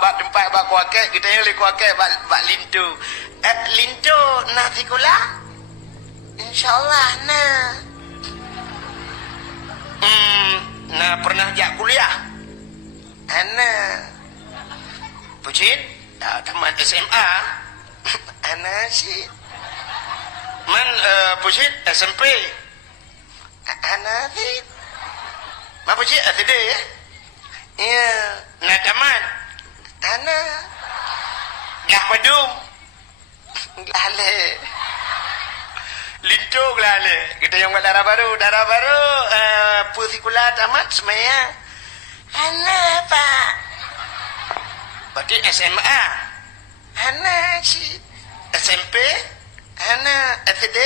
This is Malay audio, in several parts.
bak tempat bak kuakek kita yang le kuakek bak lintu. Lintu nah tikula. Insyaallah nah. Nah pernah jak kuliah. Ana. Pucit, tamat SMA. Ana sih. Man pucit SMP. Ana sih. Ma pucit SD ya? Iya. Nah tamat. Ana. Gah padum. Glale. Lintu glale. Kita yang buat darah baru. Pusikula tamat semaya. Ana pak. Berarti SMA. Ana sih. SMP. Ana SD.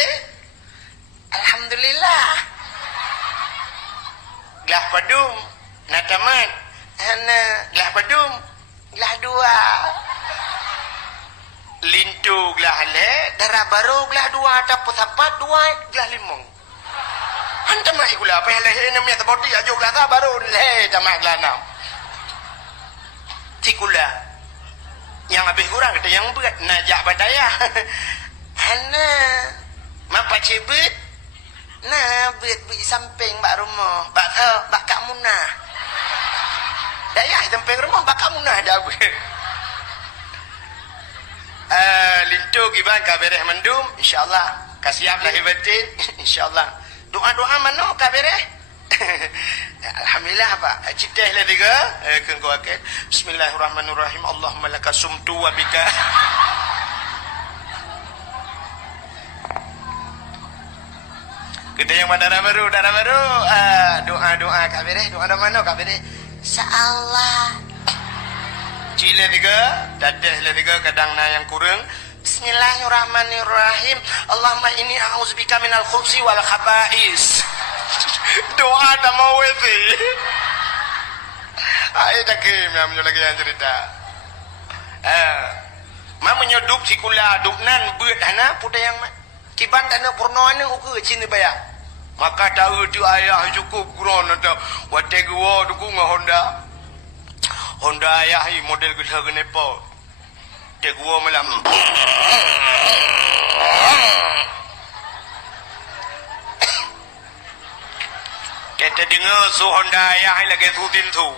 Alhamdulillah. Gelah padum. Nak tamat. Ana gelah padum. Gelah dua. Lintu gelah le. Darah baru gelah dua. Tapu sapat dua. Gelah limong. Anta mai gula apa yang leher ni miat boti aja gula ta baru le tamat gula enam. Cikula. Yang lebih kurang kita yang berat najak badaya. Hana. Mapa cebet. Nah, bet samping bak rumah. Bak kak munah. Daya samping rumah bak kak munah dah bet. Lintu giban kabereh mendum insyaallah. Kasiap lahir batin insyaallah. Doa-doa mana kabereh? Alhamdulillah Pak. Citah lah tiga. Kengkau akal. Bismillahirrahmanirrahim. Allahumma laka sumtu wa bika. Kita yang darah baru. Doa-doa kabereh. Doa mana kabereh? Insyaallah. Cila tiga. Dadah lah tiga. Kadang na yang kurang. Bismillahirrahmanirrahim. Allahumma inni a'udzubika minal khubsi wal khaba'is. Doa tak mau itu. Ai tak ke memang lagi yang cerita. Ma menyodup sikula dupnan beut hana putai yang kiban dana purnoana uku cini bayar. Maka tahu tu ayah cukup grono tu. Wate gua dukung Honda. Honda ayah model gede genepo. Dia gua malam. Kita dengar su Honda ayah lagi tutin tu.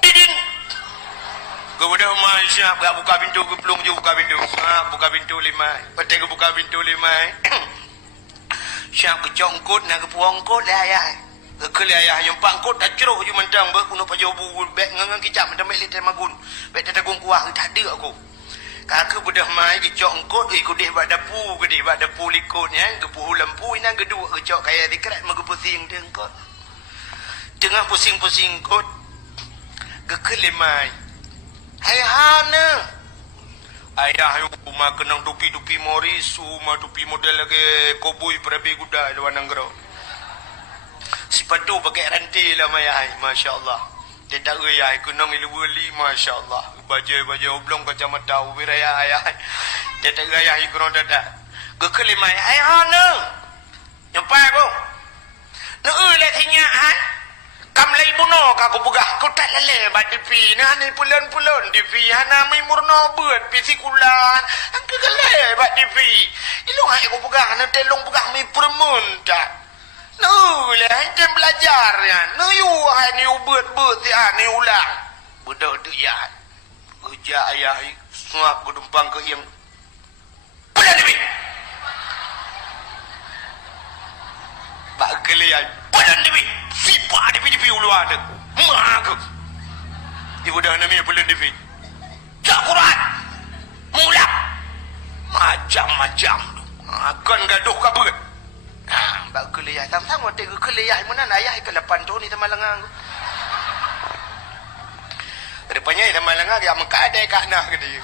Tidin. Kau dah siap gak buka pintu ke pelung je buka pintu. Buka pintu lima. Betul ke buka pintu lima. Siap ke congkut nak ke puangkut lah ayah. Kekali ayah yang pangkut tak ceruk je mentang berkuno pajo bu bek ngangang kicap mentang bek litan magun. Bek tatagung kuah tak ada aku. Kakak budak mai kicok engkot ikut deh bak dapu gede bak dapu likut nya gepu lempu inang gedua kicok kaya dikrat magu pusing dia engkot. Tengah pusing-pusing kot. Kekali mai. Hai hana. Ayah rumah kenang tupi-tupi moris, rumah tupi model lagi koboi perabi kuda lawan nanggro. Sepatu pakai rantai lah mayai, masya-Allah. Tidak ayah kenang ilu-wali, masya-Allah. Baju oblong kacamata ubiraya ayah. Tidak ayah kenang dadak. Gekeli mai ayah ne. Nyampai aku. Ne le tingaan. Kam lai buno ka aku pegah kau tak lele bat dipi nah ni pulan-pulan dipi hana mai murno beut pisikulan angke gele bat dipi ilung ai aku pegah na telung pegah mi permun tak no le hai belajar ya no yu hai ni beut ya ni ulang budak tu ya kerja ayah suap kedumpang ke yang pulan dipi bak gele ai pulan dipi siapa di PDP ulu ada mak ibu dah namanya bulan DP cak Quran mulak macam-macam akan gaduh kabut bak kuliah sama-sama tega kuliah mana ayah ke 8 tahun ni sama lengang rupanya sama lengang dia mengkadai kat nah ke dia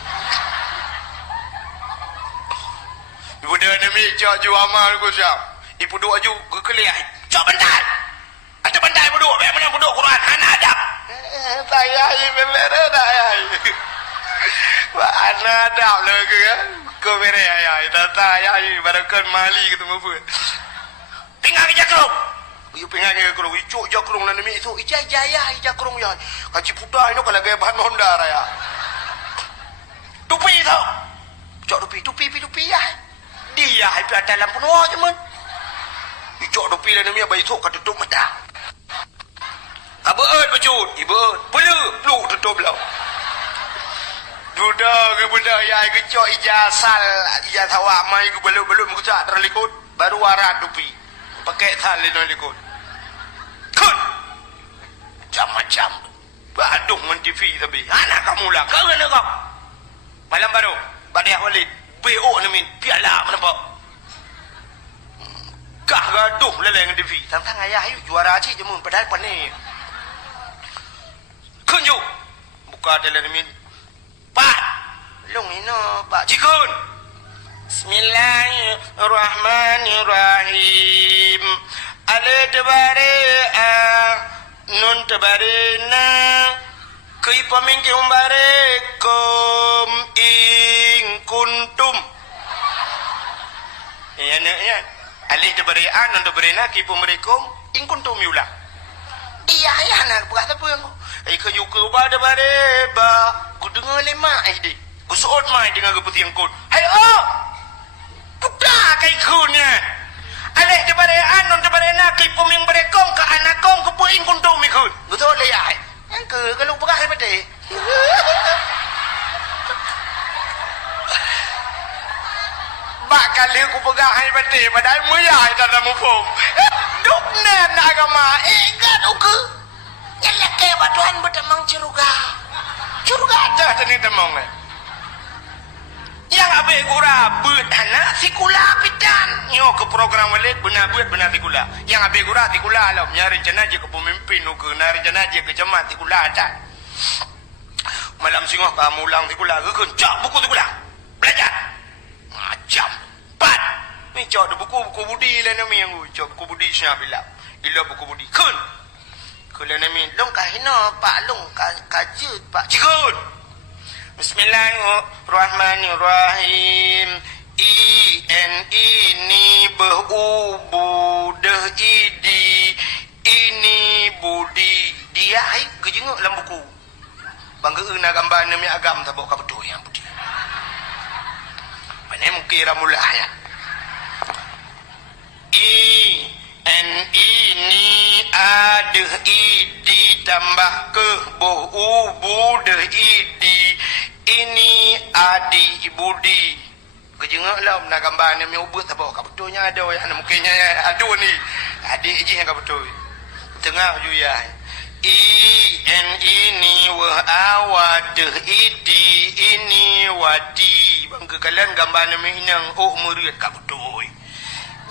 ibu dah namanya cak ju amal ku siap ibu doa ju ke kuliah cak bentar ada bandai bodoh, baik mana bodoh Quran, hana adab. Saya bener dah ayah. Wah, hana adab lagi kan. Kau bener ayah, tata ayah barukan mali ketemu pun. Tinggal kerja kau. Iu pengen kalau icuk jakrung lah nami itu ijaya jakrung ya. Kaji putah itu kalau gaya bahan Honda raya. Tupi tau. Cok tupi ya. Dia happy dalam penuh je man. Icuk tupi lah nami bayi tu kat tutup mata. Abeut bacut, ibeut. Belu tutup lah. Duda ke benda ya ke cok ijazah awak mai ke belum kucak terlikut baru warat tupi. Pakai tali no likut. Kun. Macam-macam. Aduh men TV tapi. Anak kamu lah. Kau kena kau. Malam baru. Badiah Walid. BO ni min. Piala menampak. Kah gaduh lelai dengan TV. Tentang ayah ayu juara cik je mun. Padahal panik. Kun ju. Buka dalam ni min. Pak. Long ini Pak. Cikun. Bismillahirrahmanirrahim. Alif tabare nun tabare na kui pamingki umbare kum ing kuntum. Ya ya. Alif tabare nun tabare na kui pamingkum ing kuntum yula. Iya ya nak buat apa yang ke yuku ba tabare ba kudengar lema ide. Kusut mai dengan keputian kun. Hayo. Putar kai kunnya. Alih daripada anon daripada nak puming berekong ke anak kong ke puing kuntum ikut. Betul le ya. Yang ke kalau bekas pada. Bakal aku pegang hai pada padahal muyai tak ada mufum. Duk nan agama enggak uke. Yang ke batuan bertemang ceruga. Ceruga aja tadi temang ni. Yang abe gura buat anak sikula pitan nyo ke program walik benar buat benar sikula yang abe gura sikula lah nyari rencana je ke pemimpin ke nari rencana je ke jemaat sikula ada malam singoh kamu ulang sikula ke cak buku sikula belajar macam pat ni cak buku budi lah nami yang cak buku budi siapa bilang ilo buku budi kun kalau nami long kahina pak long kaje pak cikun. Bismillahirrahmanirrahim. Ini berubu deh ini budi dia ai kejenguk dalam buku. Bangga na gambar nama agam tak bawa betul yang budi. Mana mungkin ramulah ya. Ini ada idi tambah ke berubu deh ini adi budi kejengak lah nak gambar ni ubut tak bawa betulnya ada yang mungkinnya aduh ni adik je yang betul tengah ju ya ini wa awad idi ini wadi bangga kalian gambar ni inang murid kat betul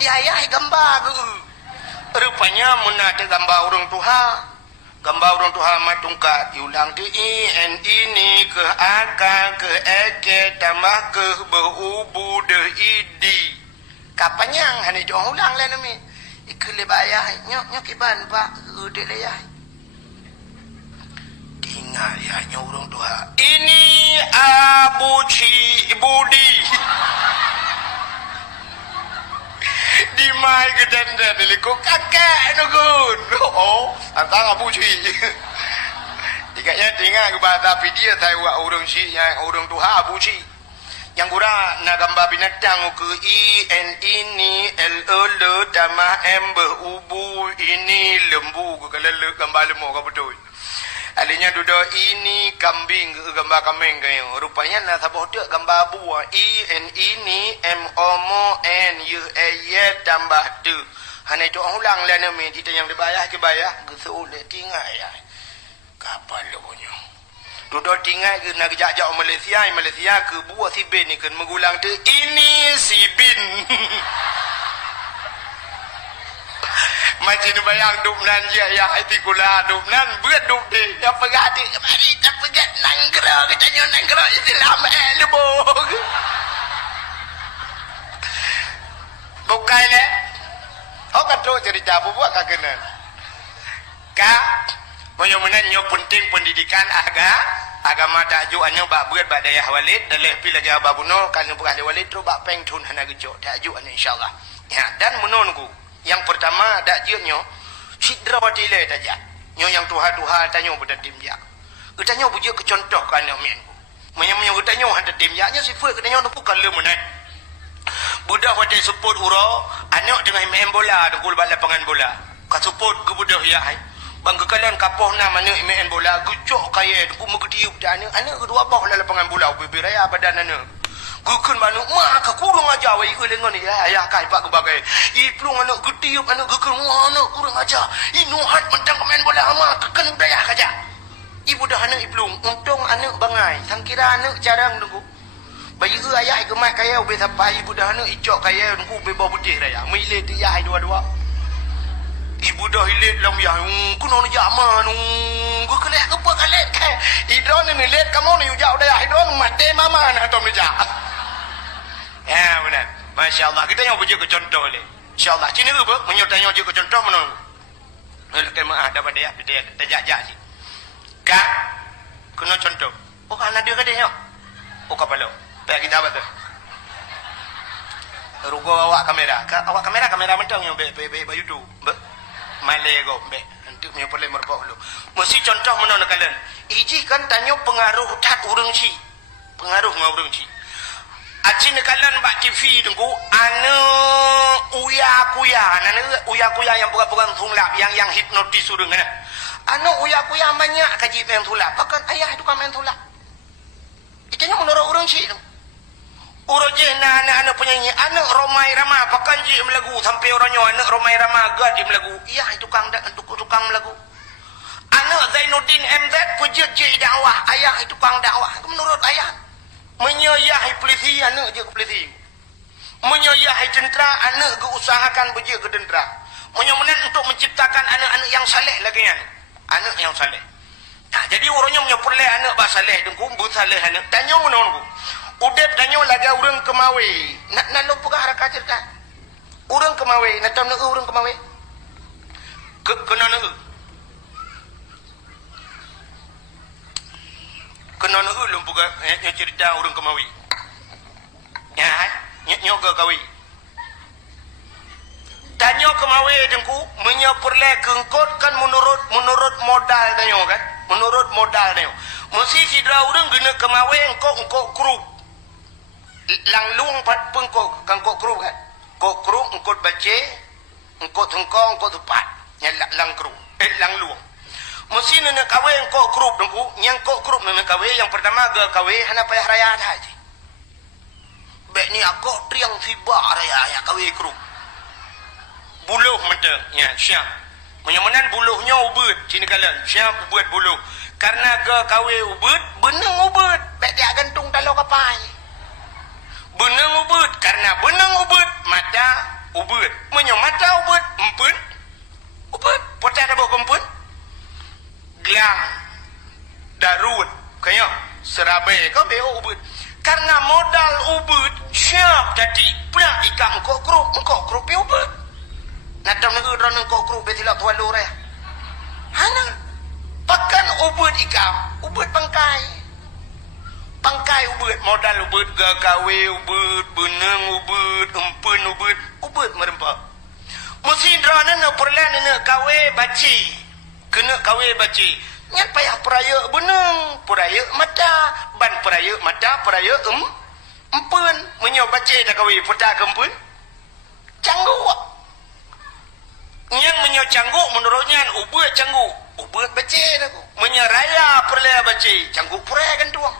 ya gambar ke rupanya menada gambar orang Tuhan. Gambar orang Tuhan matungkat diulang ke ini ke akal ke eke tambah ke berubu de idi. Kapan yang hani jauh ulang lah nami. Ikut bayah nyok iban pak udah leyah. Tinggal ya nyok orang Tuhan. Ini Abu Budi. Di mai ke denda deliko kakek nugun. Oh, antang Abu Ci. Tikanya tinggal ke bahasa video saya buat orang si yang orang Tuhan Abu Ci. Yang kurang nak gambar binatang ke ini l tambah m berubu ini lembu ke kalau gambar lembu ke betul. Alinya duduk ini kambing ke gambar kambing kayo. Rupanya nak sabah tu gambar buah ini m n u tambah tu. Hanya itu ulang lah nama kita yang dibayar ke bayar ke seolah tinggal ya. Kapal lo punya. Duduk tinggal ke nak jajak Malaysia ke buah si bin ni kan mengulang tu ini si bin. Macam ni bayang dupnan je ya hati kula dupnan buat dup deh yang pegati kemari tak pegat nanggra katanya nanggra Islam lebog bukan le oh kata cerita buat kagenan kak menyumenan nyo penting pendidikan agama tajuannya bak buat bak dayah walid dalih pi lagi ababuno kan bukan dayah walid terus bak peng tun hana gejo tajuan insyaallah ya dan menonku yang pertama dak jiatnya sidra watile taja nyo yang tuha tanyo pada tim ya utanyo bujuk ke contoh kan men menyo utanyo hada tim ya nya sifat katanya tu bukan le menai budak wate support uro anak dengan main bola dengkul bal lapangan bola ka support ke budak ya ai bang kekalian kapoh na mana main bola gucok kaya dengkul megediup dan anak kedua bawah lapangan bola bibiraya badan anak gukun manu mak ka kurang aja wei ke lengan ya ayah kai pak kebagai iplung anak gediup anak gukun anak kurang aja inuhat mentang main bola ama tekan daya kaja ibu dah anak iplung untung anak bangai sangkira anak jarang nunggu bayi ke ayah ke mak kaya ubi sampai ibu dah anak icok kaya nunggu ubi bau putih raya milet dia dua-dua ibu dah hilet lam ya kuno jama nunggu kelek apa kelek hidron ni let kamu ni ujau dah hidron mate mama na tom ja ya benar masyaallah kita yang bujuk ke contoh le insyaallah sini ke menyotanya je ke contoh menung lekai mah dapat dia tajak-jak si ka kena contoh oh kan ada ke dia oh kapalo baik kita apa tu rugo awak kamera mentang yang be YouTube be malego be untuk punya boleh merbau lu mesti contoh menung kalian iji kan tanyo pengaruh tat urang si pengaruh ngau urang si acin kalian bak TV tunggu anu uya-kuya yang bukan sulap yang hipnotis urang kana anu uya-kuya banyak kaji main sulap pakan ayah itu kan main sulap itanya menurut urang si uroje na anak penyanyi anak Romai Rama pakan ji melagu sampai orangnya anak Romai Rama gadi melagu iya itu tukang melagu anak Zainuddin MZ pujud je dakwah ayah itu tukang dakwah menurut ayah menyayahi polisi anak je ke polisi menyayahi tentera anak ke usahakan beje ke tentera menyamenan untuk menciptakan anak-anak yang saleh lagi anak yang saleh nah, jadi orangnya menyepulai anak bah saleh dengku but saleh anak tanya menunggu udep tanya lagi orang kemawe nak lupa harakat cerita orang kemawe nak tahu nak orang kemawe kena nak kena nak lupa cerita orang kemawe ya nyoga kawi tanya kemawe dengku menyepurle kengkot kan menurut modal tanya kan menurut modal tanya mesti sidra orang guna kemawe engkau krup lang luang pengkok kangkok krup kan kok krup engkau baca engkau tengkong engkau tepat lang krup lang luang mesti nak kawe engkau krup dengku yang kok krup nak kawe yang pertama ke kawe hana payah raya dah je baik ni aku triang tiba raya ya kawe krup buluh menteng ya syam menyemenan buluhnya ubud sini kalian syam ubud buluh karena ke kawe ubud benang ubud baik dia gantung dalam kapai benang ubud karena benang ubud mata ubud menyemata ubud empun ubud poteh ada bau kempun gelang darut kaya serabai kau beo ubud karena modal ubud syap tadi pula ikan engkau krup ubud nadam negeri orang engkau krup betilak tuan loreh hana pakan ubud ikan ubud pangkai ubud modal ubud gagawe ubud benang ubud empun ubud merempak mesti drana nak perlan nak kawe baci kena kawe baci nyan payah peraya benang peraya mata ban peraya mata peraya empun menyo baci dah kawe peta kempun cangguk yang menyo cangguk menurutnya ubud cangguk ubud baci dah menyo raya perla baci cangguk peraya kan tuang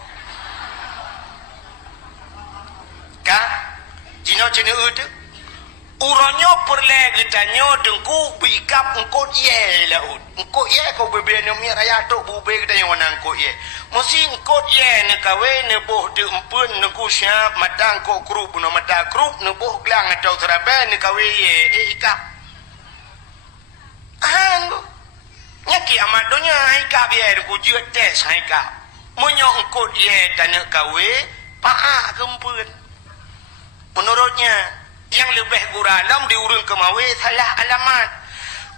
ka jino cina itu uranyo perle getanyo dengku bikap engkau ye laut engkau ye kau bebeno mi raya tok bube getanyo wanang engkau ye mesti engkau ye ne kawe ne boh de empun ne kusya matang ko krup no mata krup ne boh glang atau terabe ne kawe ye ikap han nyaki amat donya ikap ye de ku jeut tes ikap monyo engkau ye dan kawe paa kempun menurutnya yang lebih guralam diurung kemawe salah alamat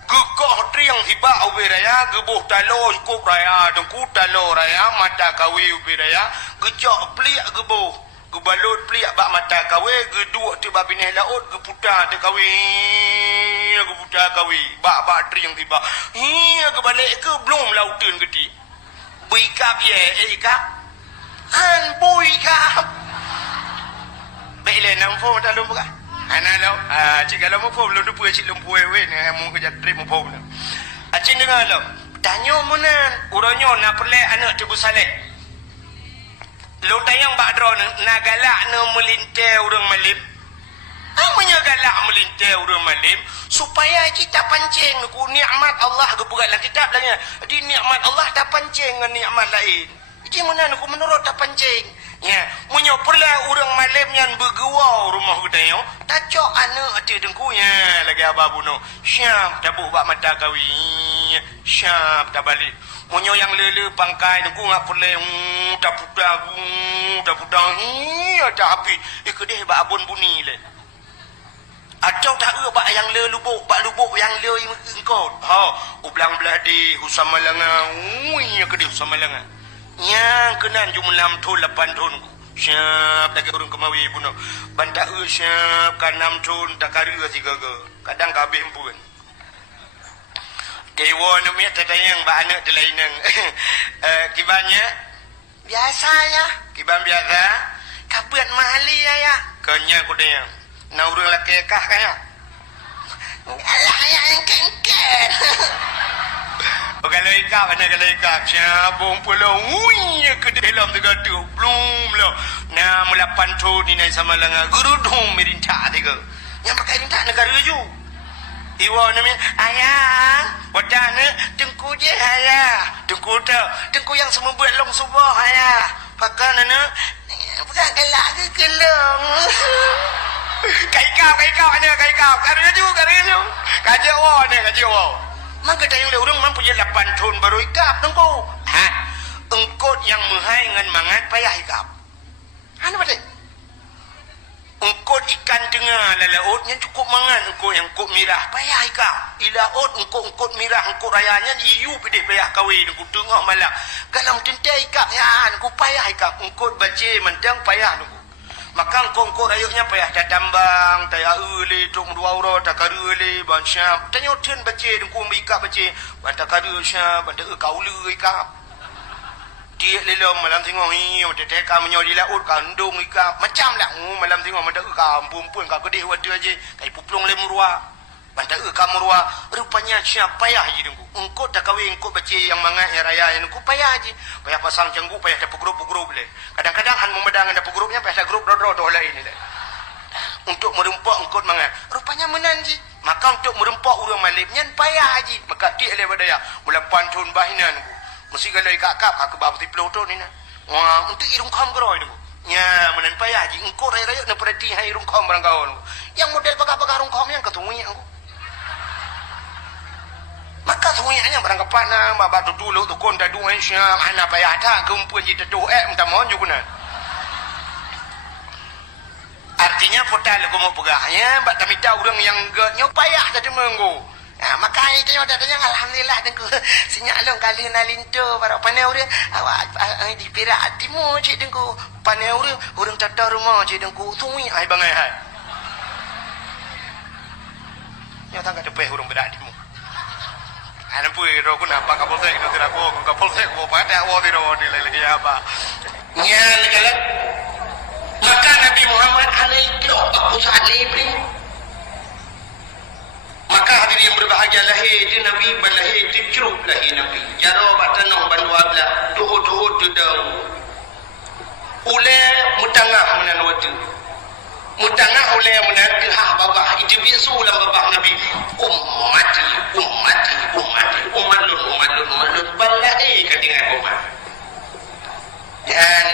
gekoh triang tiba ubi raya gebuh talo cukup raya dengku talo raya mata kawe ubi raya gejok peliak gebuh gebalut peliak bak mata kawe geduk tiba binih laut geputar te kawe ke buta kawi bak tri yang tiba ke balik ke belum lautan gede bui kap ye kap han bui kap baiklah nam phone dah lupa ana lo cik kalau mau phone belum tu cik lumpu we ni mu kerja trip mu phone cik dengar lo tanya munan uranyo nak pelak anak tebu saleh lo tayang bak dro na galak na melintai urang malim amanya galak melintai urang malim supaya kita pancing ku nikmat Allah ke beratlah kitab lahnya di nikmat Allah tak pancing dengan nikmat lain iki mana ku menurut tak pancing ya munyo pula urang malim yang bergewau rumah gedayo tacok anak ati dengku ya lagi abah bunuh syap tabuk bak mata kawi syap tak balik munyo yang lele pangkai dengku ngak pula tak pudang ada api ikut dia bak abun bunyi le atau tak bak yang le lubuk yang le engkau ublang beladi husamalanga ya ke dia husamalanga yang kenan jumlam tu 8 tahun siap tak urung kemawi bunuh bantak siap kan 6 tahun tak kari 3 ke kadang kabeh pun dewa namanya tetayang ba anak telainang kibanya biasa ya kiban biasa kabuat mahali ya kenya ku dia na urang laki kah kaya alah yang kengken kalau ikap mana kalau ikap siapa pulau ke dalam tiga tu belum lo na mula pantu ni nai sama langa guru dong merintah tiga yang pakai rintah negara ju iwa namanya ayah wadana tengku je ayah tengku yang semua buat long subah ayah pakai nana bukan gelak ke gelong kaikap ana kaikap karena ju kajak wa ni kajak wa maka tayang le urang mampu je 8 tahun baru ikap engkau engkau yang mahai ngan mangat payah ikap anu pade engkau ikan dengar lalaut yang cukup mangan engkau yang kok mirah payah ikap ilaut engkau mirah engkau rayanya iu pede payah kawin engkau tengah malam galam tentai ikap ya engkau payah ikap engkau baca mentang payah engkau maka engkau rayuknya payah dah tambang taya uli tung dua uro tak karuli ban syap tanya ten baca engkau mikap baca ban tak karu syap ban tak kaulu ikap dia lelom malam tengok ni ada teka menyoli laut kandung ikap macam lah malam tengok ada kampung pun kau gede wadah je kai puplong lemurwa ban tak kamurwa rupanya syap payah je engkau tak kawin engkau baca yang mangat yang raya engkau payah je payah pasang canggu payah ada grup boleh kadang-kadang han memedang ada grupnya payah ada grup dodol lain ni untuk merempak engkau mangat rupanya menan je maka untuk merempak urang malimnya payah je maka dia le badaya mula pantun bahinan mesti galai kakap aku bab ti ploto ni na wah untuk irung kham geroi ni nya menan payah je engkau raya na perhati hai irung kham barang kau yang model pakai irung kham yang ketumi aku maka semuanya barang kepana bab tu dulu tu kon dah dua syam ana payah tak kumpul je tu minta mohon juga artinya fotal aku mau pegahnya bak kami tahu orang yang getnya payah tadi menggo maka itu ada tanya alhamdulillah dengku sinyalong kali nalinto para panai urang awak di perak hatimu cik dengku panai urang tatar rumah cik dengku tui ai bangai hai nyata enggak depe urang berak hatimu ana pun ro ku nampak kapolsek itu tidak aku kapolsek mau pada wa biro ni lagi apa nya legalan maka Nabi Muhammad alaihi aku saat libri maka hadirin yang berbahagia lahir di Nabi berlahir di curug lahir Nabi jaro batanong bandua belah tuhut tudang ule mutangah menan watu mutangah ule menan ha babah itu bisu lam babah Nabi umat balai kadingan umat dan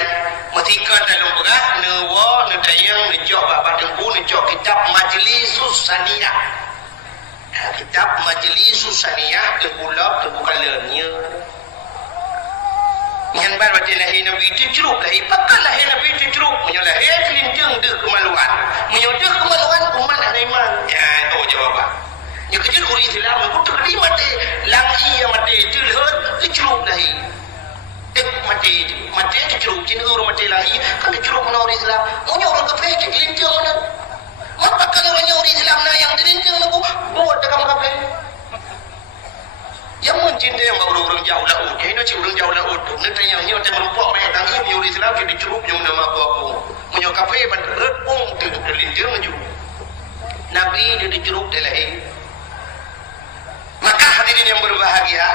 ketika dalam berat newa nedayang nejok bapak dengku nejok kitab Majlisus Saniyah kitab Majlisus Saniyah tegulap tegukalannya yang baru lahir Nabi itu ceruk lahir pakal lahir Nabi itu ceruk menyalahir kelinjeng de kemaluan menyodeh kemaluan umat ada iman ya tahu jawaban yang kecil uri Islam aku terima deh langi yang mati itu ceruk lahir mati ceruk jenis orang mati lahir kan ceruk orang Islam punya orang kafir kelinjeng mana Mapakan orangnya orang Islam na yang dirincang aku buat dekat kafe. Yang mencintai yang orang jauh laut, yang ini orang jauh laut. Nanti yang ni orang merupakan orang yang tangkap orang Islam jadi curup yang nama apa. Punya kafe bandar pun tidak dirincang maju. Nabi dia dicurup dia lahir. Maka hadirin yang berbahagia,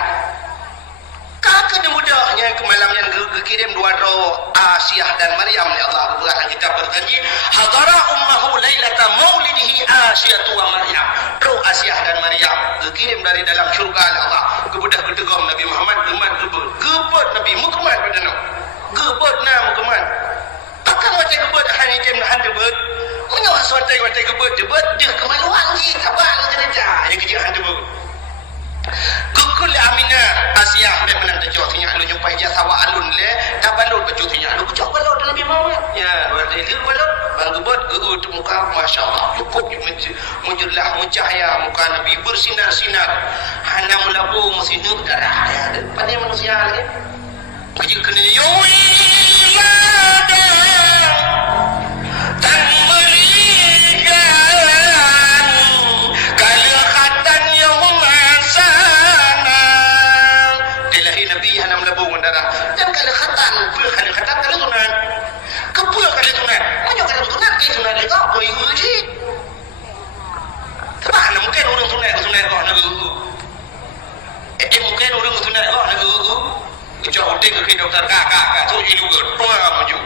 kakak mudahnya ke malamnya kirim dua roh Asyah dan Maryam ya Allah berkata kita berjanji hadara ummahu lailata maulidihi Asyah wa Maryam, roh Asyah dan Maryam kirim dari dalam syurga Allah kebudah gedegam Nabi Muhammad geman gebet Nabi mukeman padana gebet na mukeman akan macam gebet hani jem han gebet menyawa suatai macam gebet dia kemaluan ji abang cerita yang kecil han gebet Kukul Aminah Asyah dia menang terjauh tinyak lu nyumpai jasa wa alun le dah balut baju tinyak lu kecok balut dalam Nabi Muhammad ya berarti dia balut bang gebet geut muka masya-Allah cukup munjurlah mencahaya muka Nabi bersinar-sinar hana mulabu mesinuk darah ya pada manusia lagi kerja kena yoi ada dan doktor kakak tu jadi juga tua maju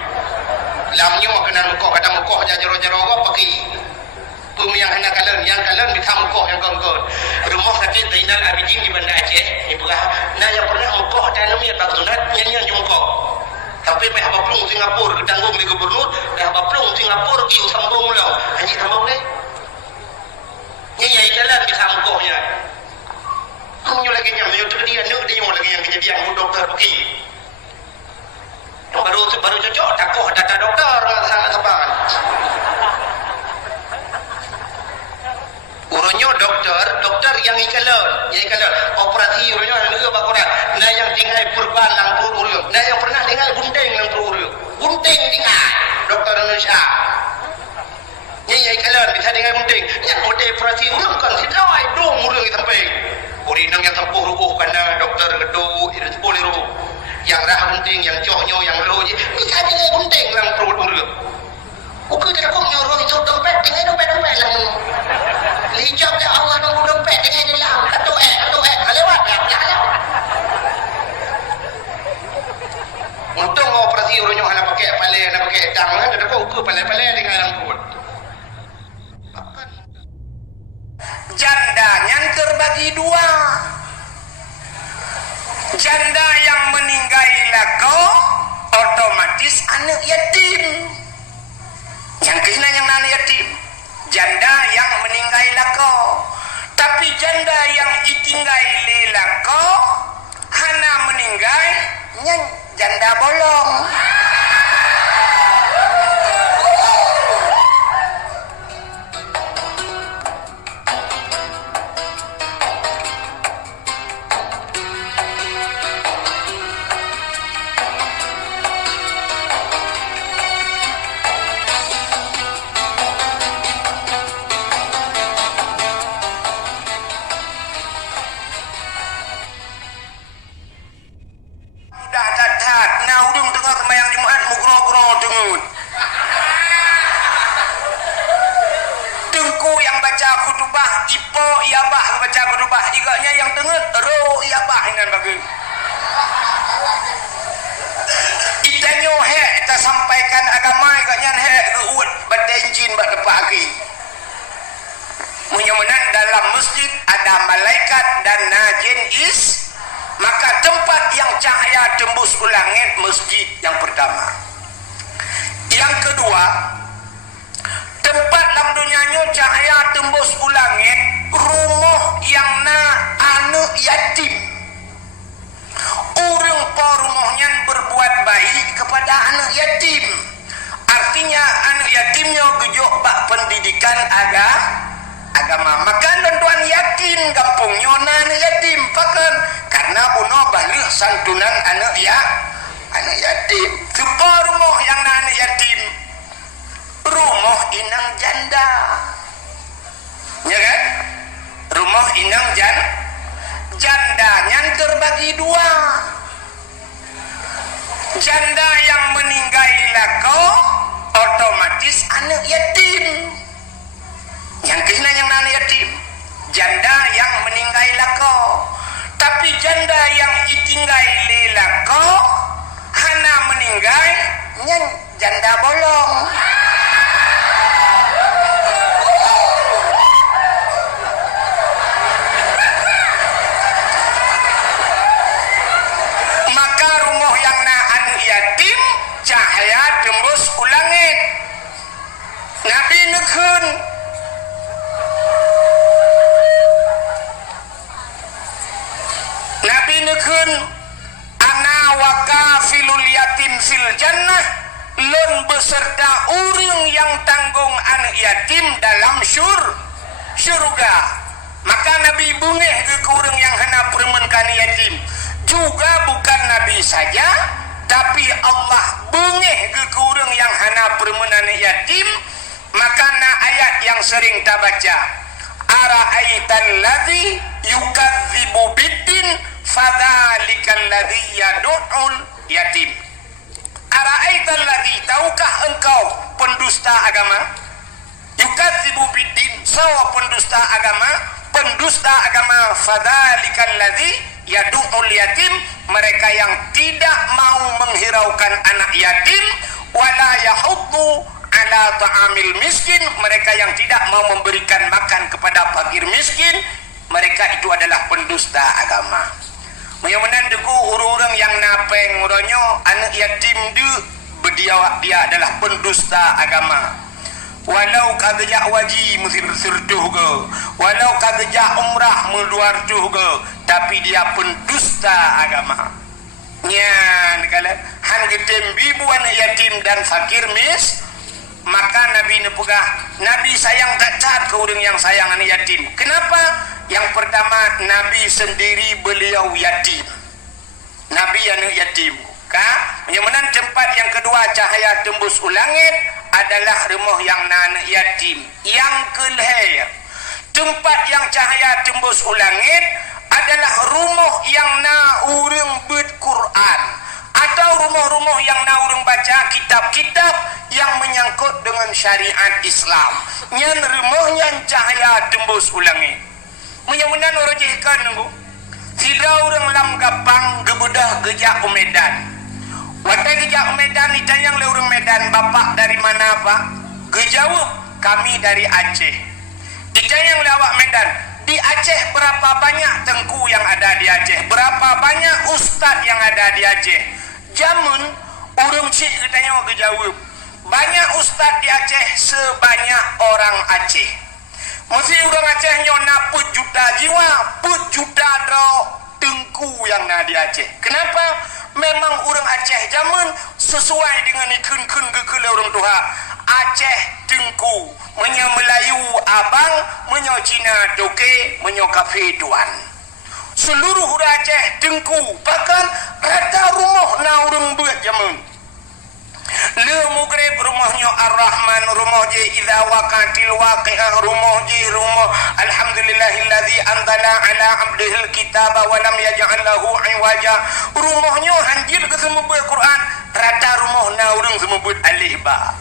lamnya kena mukoh kadang mukoh jaro-jaro apa pakai yang hendak kalian minta mukoh yang kongkon rumah sakit Zainal Abidin di Banda Aceh ibu nah yang pernah mukoh dan namanya tak sunat nyanyian mukoh tapi pihak baplung Singapura ketanggung di gubernur pihak baplung Singapura iu sambung lah haji sambung ni nyanyi jalan bisa mukohnya kamu lagi nyanyi dia lagi yang kejadian dokter pakai baru cocok takoh data doktor sangat sebangan uronyo dokter yang ikalan operasi uronyo ada bakuran nah yang tinggal purban langpur urio nah yang pernah tinggal gunting langpur urio gunting tinggal dokter Indonesia yang ikalan bisa tinggal gunting yang operasi urio kan sidrawai dong urio yang sampai urinang yang tempuh rubuh karena dokter gedung itu boleh rubuh yang rah gunting, yang coknyo, yang lo je bisa tinggal gunting lang perut urut ukur kita kong nyuruh itu dompet tinggal dompet lang lijab dah Allah nunggu dompet tinggal di lang atau lewat lewat untung operasi urunyo hana pakai pale hana pakai dang ada kok ukur pale-pale dengan lang perut janda yang terbagi dua janda yang meninggal lako otomatis anak yatim yang kena yang anak yatim janda yang meninggal lako tapi janda yang ditinggal lako hana meninggal yang janda bolong sampaikan agama agaknya uut badenjin bak depagi menyemenan dalam masjid ada malaikat dan najin is maka tempat yang cahaya tembus ke langit masjid yang pertama yang kedua tempat dalam dunianya cahaya tembus ke langit rumah yang na anak yatim orang rumahnya berbuat baik kepada anak yatim artinya anak yatimnya gejok bak pendidikan agama maka tuan yakin kampungnya anak yatim pakan karena bunuh balik santunan anak yatim sebuah rumah yang anak yatim rumah inang janda. Ya kan? Rumah inang jandanya terbagi dua. Janda yang meninggal lako otomatis anak yatim. Yang kena yang anak yatim. Janda yang meninggal lako. Tapi janda yang ditinggal lako hana meninggal nyan janda bolong. Maka rumah yang na anak yatim cahaya tembus ulangit. Nabi nekun ana wakafilul yatim fil jannah, lun beserta urang yang tanggung anak yatim dalam syurga. Maka Nabi bungeh ke urang yang hana permenkan yatim. Juga bukan Nabi saja, tapi Allah bungeh ke urang yang hana permenan yatim. Maka na ayat yang sering kita baca, ara'aital ladzi yukadzibu biddin fadzalikal ladzi yad'ul yatim. Ara'aital ladzi, tahukah engkau pendusta agama? Yukadzibu biddin, sawa pendusta agama, fadzalikal ladzi yad'ul yatim, mereka yang tidak mau menghiraukan anak yatim, wala yahuddu ala ta'amil miskin, mereka yang tidak mau memberikan makan kepada fakir miskin, mereka itu adalah pendusta agama. Mudah-mudahan deku orang-orang yang napeng uronyo anak yatim dia adalah pendusta agama. Walau kagejak waji mesti bersertuh ke, walau kagejak umrah meluar tuh ke, tapi dia pendusta agama. Nyan kalau han getem bibu anak yatim dan fakir maka Nabi nepegah, Nabi sayang tak cat ke orang yang sayang anak yatim. Kenapa? Yang pertama, Nabi sendiri beliau yatim. Nabi anak yatim. Kemudian tempat yang kedua cahaya tembus ulangit adalah rumah yang anak yatim. Yang kelihir, tempat yang cahaya tembus ulangit adalah rumah yang na urang bet Quran, atau rumah-rumah yang na urang baca kitab-kitab yang menyangkut dengan syariat Islam. Nyan rumahnya cahaya tembus ulangit. Mudah-mudahan orang jihkan nunggu. Sila orang lam gapang gebedah gejak Medan. Waktu gejak Medan ditanya oleh orang Medan, bapak dari mana pak? Gejawab, kami dari Aceh. Ditanya oleh awak Medan, di Aceh berapa banyak tengku yang ada di Aceh? Berapa banyak ustaz yang ada di Aceh? Jamun orang cik ditanya gejawab, banyak ustaz di Aceh sebanyak orang Aceh. Mesti orang Aceh nyona put juta jiwa, put juta dro tengku yang ada di Aceh. Kenapa? Memang orang Aceh zaman sesuai dengan ikun-ikun gekele orang Tuhan. Aceh tengku, menyo Melayu abang, menyo Cina doke, menyo kafe tuan. Seluruh orang Aceh tengku, bahkan rata rumah na orang buat zaman. Le mugrib rumahnya Ar-Rahman, rumah je idza waqatil waqi'ah, rumah je rumah alhamdulillahilladzi anzala ala abdihil kitaba wa lam yaj'al lahu iwaja. Rumahnya hanjil ke semua Quran, rata rumah na urang semua buat alif ba.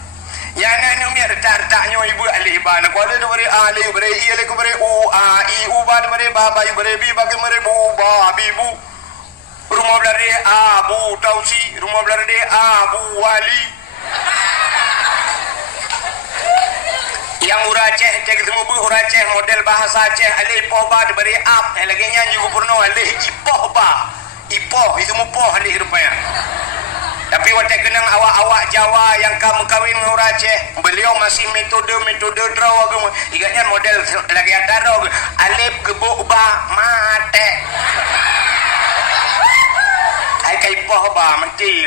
Ya nak mi rata-ratanya ibu alif ba. Nak ada beri alif beri i alif beri u a i u ba beri ba ba beri bi bagi beri bu ba bi bu. Rumah belade Abu Tausi, rumah belade Abu Wali. Yang urang Aceh, cek semua bu urang Aceh model bahasa Aceh alih poh ba diberi ap, lagi nyanyi gubernur alih ipoh ba, ipoh itu mupoh alih rupanya. Tapi waktu kenang awak-awak Jawa yang kamu kawin dengan urang Aceh, beliau masih metode draw agama. Ingatnya model lagi ada draw, alif gebuk ba mate. Kai poh ba menti.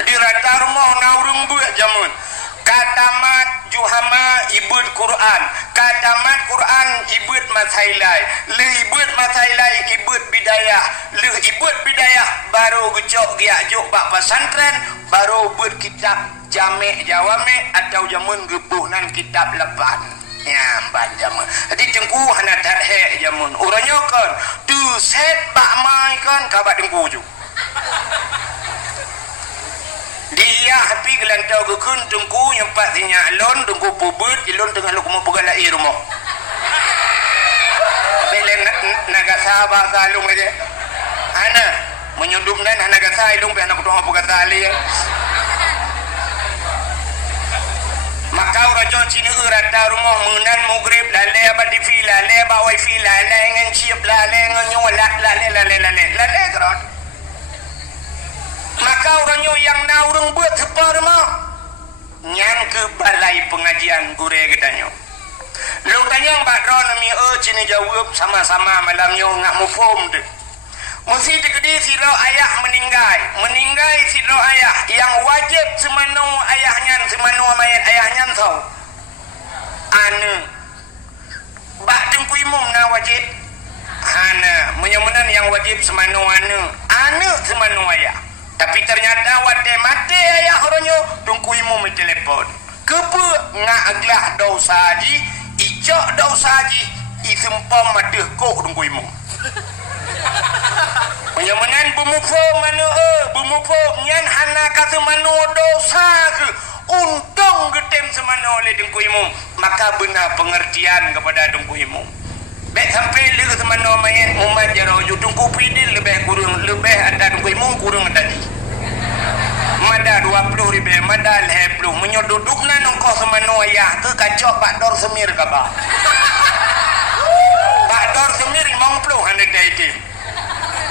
Di rata rumah na urang buat jamun. Katamat Juhama ibut Quran, katamat Quran ibut Mathailai, le ibut Mathailai ibut bidayah, le ibut bidayah baru gecok giak juk bak pesantren, baru buat kitab jamek jawame atau jamun gebuhnan kitab lepan ya banjaman jadi tengku hana tarhe jamun urangnya kan tu set pak mai kan kabat tengku ju dia happy gelantau ke kun tengku yang pak tinya alon tengku pubut ilon tengah lu mau pegang lai rumah belen naga sahabat salung aja ana menyundupnan naga salung pe anak kudu apa tali maka raja Cina rata rumah menan mugrib lale abad di villa lale bawa villa lale ngan ciep lale ngan nyolak lale keron maka orangnya yang naurung buat separ mah nyan ke balai pengajian gure katanya lu tanya mbak Ron mi Cina jawab sama-sama malamnya ngak mufum tu mesti digede silo ayah meninggal silo ayah yang wajib semanu ayahnya semanu mayat ayahnya tau ane bak tengku imum na wajib ana menyemenan yang wajib semanu ane semanu ayah tapi ternyata wate mati ayah orangnya tengku imum telepon kepe ngak aglah dosa haji icok dosa haji isempom madeh kok tengku imum menyamanan bumufo manu bumufo nyan hana kata manu dosa ke untung getem semana oleh dengku imum maka benar pengertian kepada dengku imum baik sampai le ke semana main umat jaraju dengku pidil lebih kurang lebih ada dengku imum kurang tadi mada 20,000 mada 10 menyodudukna nongkoh semana ayah ke kacau Pak Dor Semir kaba Pak Dor Semir 50 hanya dah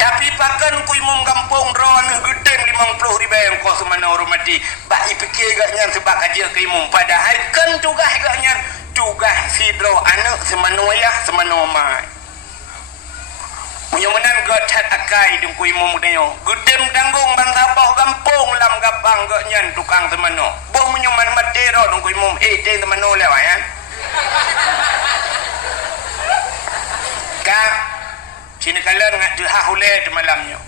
tapi pakan ku imam kampung ron geden 50,000 yang kau semana hormati bak ipikir gaknya sebab kaji ke imam padahal kan tugas gaknya tugas sidro anak semana ayah semana mai menyamanan gacat akai dengku imam denyo gedem tanggung bang sabah kampung lam gapang gaknya tukang semana boh menyaman matero dengku imam ten semana lewat ya kak sini kalian ngak dihah oleh di malamnya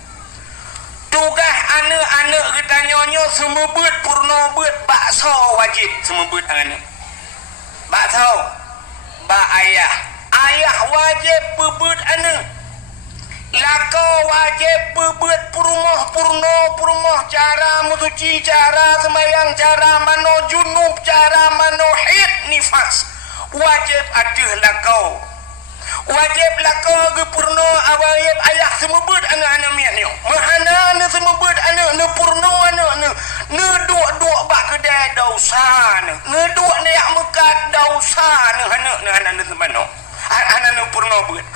tugas anak-anak ketanyanya semua buat purna buat bakso wajib semua buat anak bakso bak ayah wajib buat anak lako wajib buat purna cara musuci cara semayang cara mano junub cara mano hid nifas wajib aduh lako wajib lako gepurno awayib ayah semebut anak-anak mianyo mahana ne semebut anak ne purno anak ne duk bak kedai dosa ne duk ne yak mekat dosa ne anak ne semano anak ne purno buat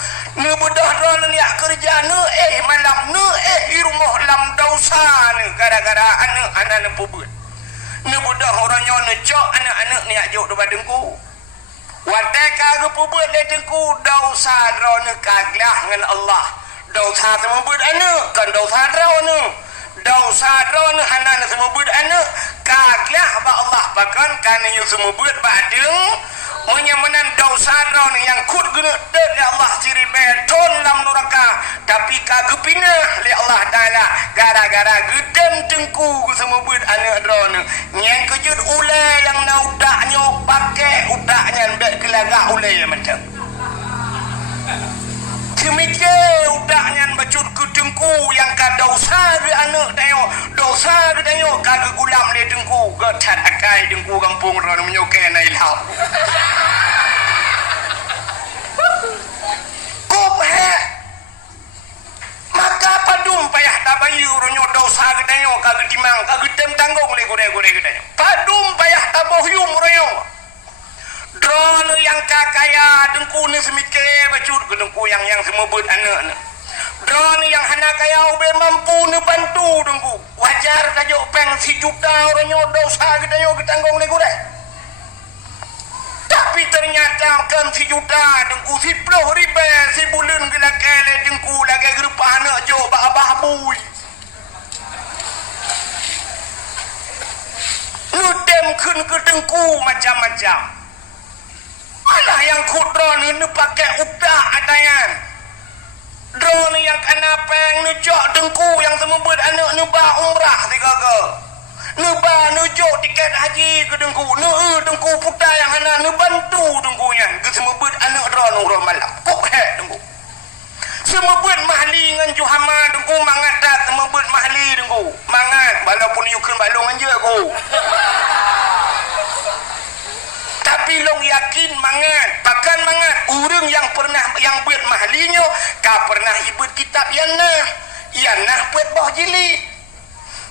ne bedah ron ne yak kerja ne malam ne di rumah lam dosa ne gara-gara anak ne pubut ne bedah orangnya ne cok anak-anak ne yak jok depan dengku wateka gepubut le tengku dosa drone kaglah ngan Allah dosa semebut anu kan dosa drone hanan semebut anu kaglah ba Allah bahkan kan yu semebut badeng menyamanan dosa drone yang kud guna de Allah ciri beton lam neraka tapi kagepina li Allah taala gara-gara gedem tengku semebut anu drone nyang kejut ule yang naudaknya pakai udaknya ndak kelagak ule macam semikir udaknya bacut ke tengku yang ka dosa de anak dayo dosa de dayo kagak gulam le tengku gacat akai tengku kampung ron menyoke na ilham maka padum payah tabayu ronyo dosa gedayo kagak timang kagak tem tanggung le gore-gore gedayo padum payah tabohyum ronyo drone yang kakaya dengku ni semike bacut dengku yang semebut anak drone yang hana kaya ube mampu ni bantu dengku wajar tajuk peng si juta ronyo dosa gedayo ketanggung le gore tapi ternyata kan si juta dengku si 10,000 si bulan kena kele dengku lagi gerupa anak jo abah bui nudem kun ke dengku macam-macam malah yang kudron ini pakai udah atayan drone yang kena peng nujok dengku yang semebut anak nubah umrah tiga Nuba nujuk tiket haji ke dengku. Dengku putar yang hana nu bantu dengkunya. Ke semua buat anak dron urang malam. Kok hek dengku. Semua buat mahli ngan Johama dengku mangat dak semua buat mahli dengku. Mangat walaupun yukun balong anje ku. Tapi long yakin mangat, pakan mangat urang yang pernah yang buat mahlinya ka pernah ibut kitab yana buat boh jilid.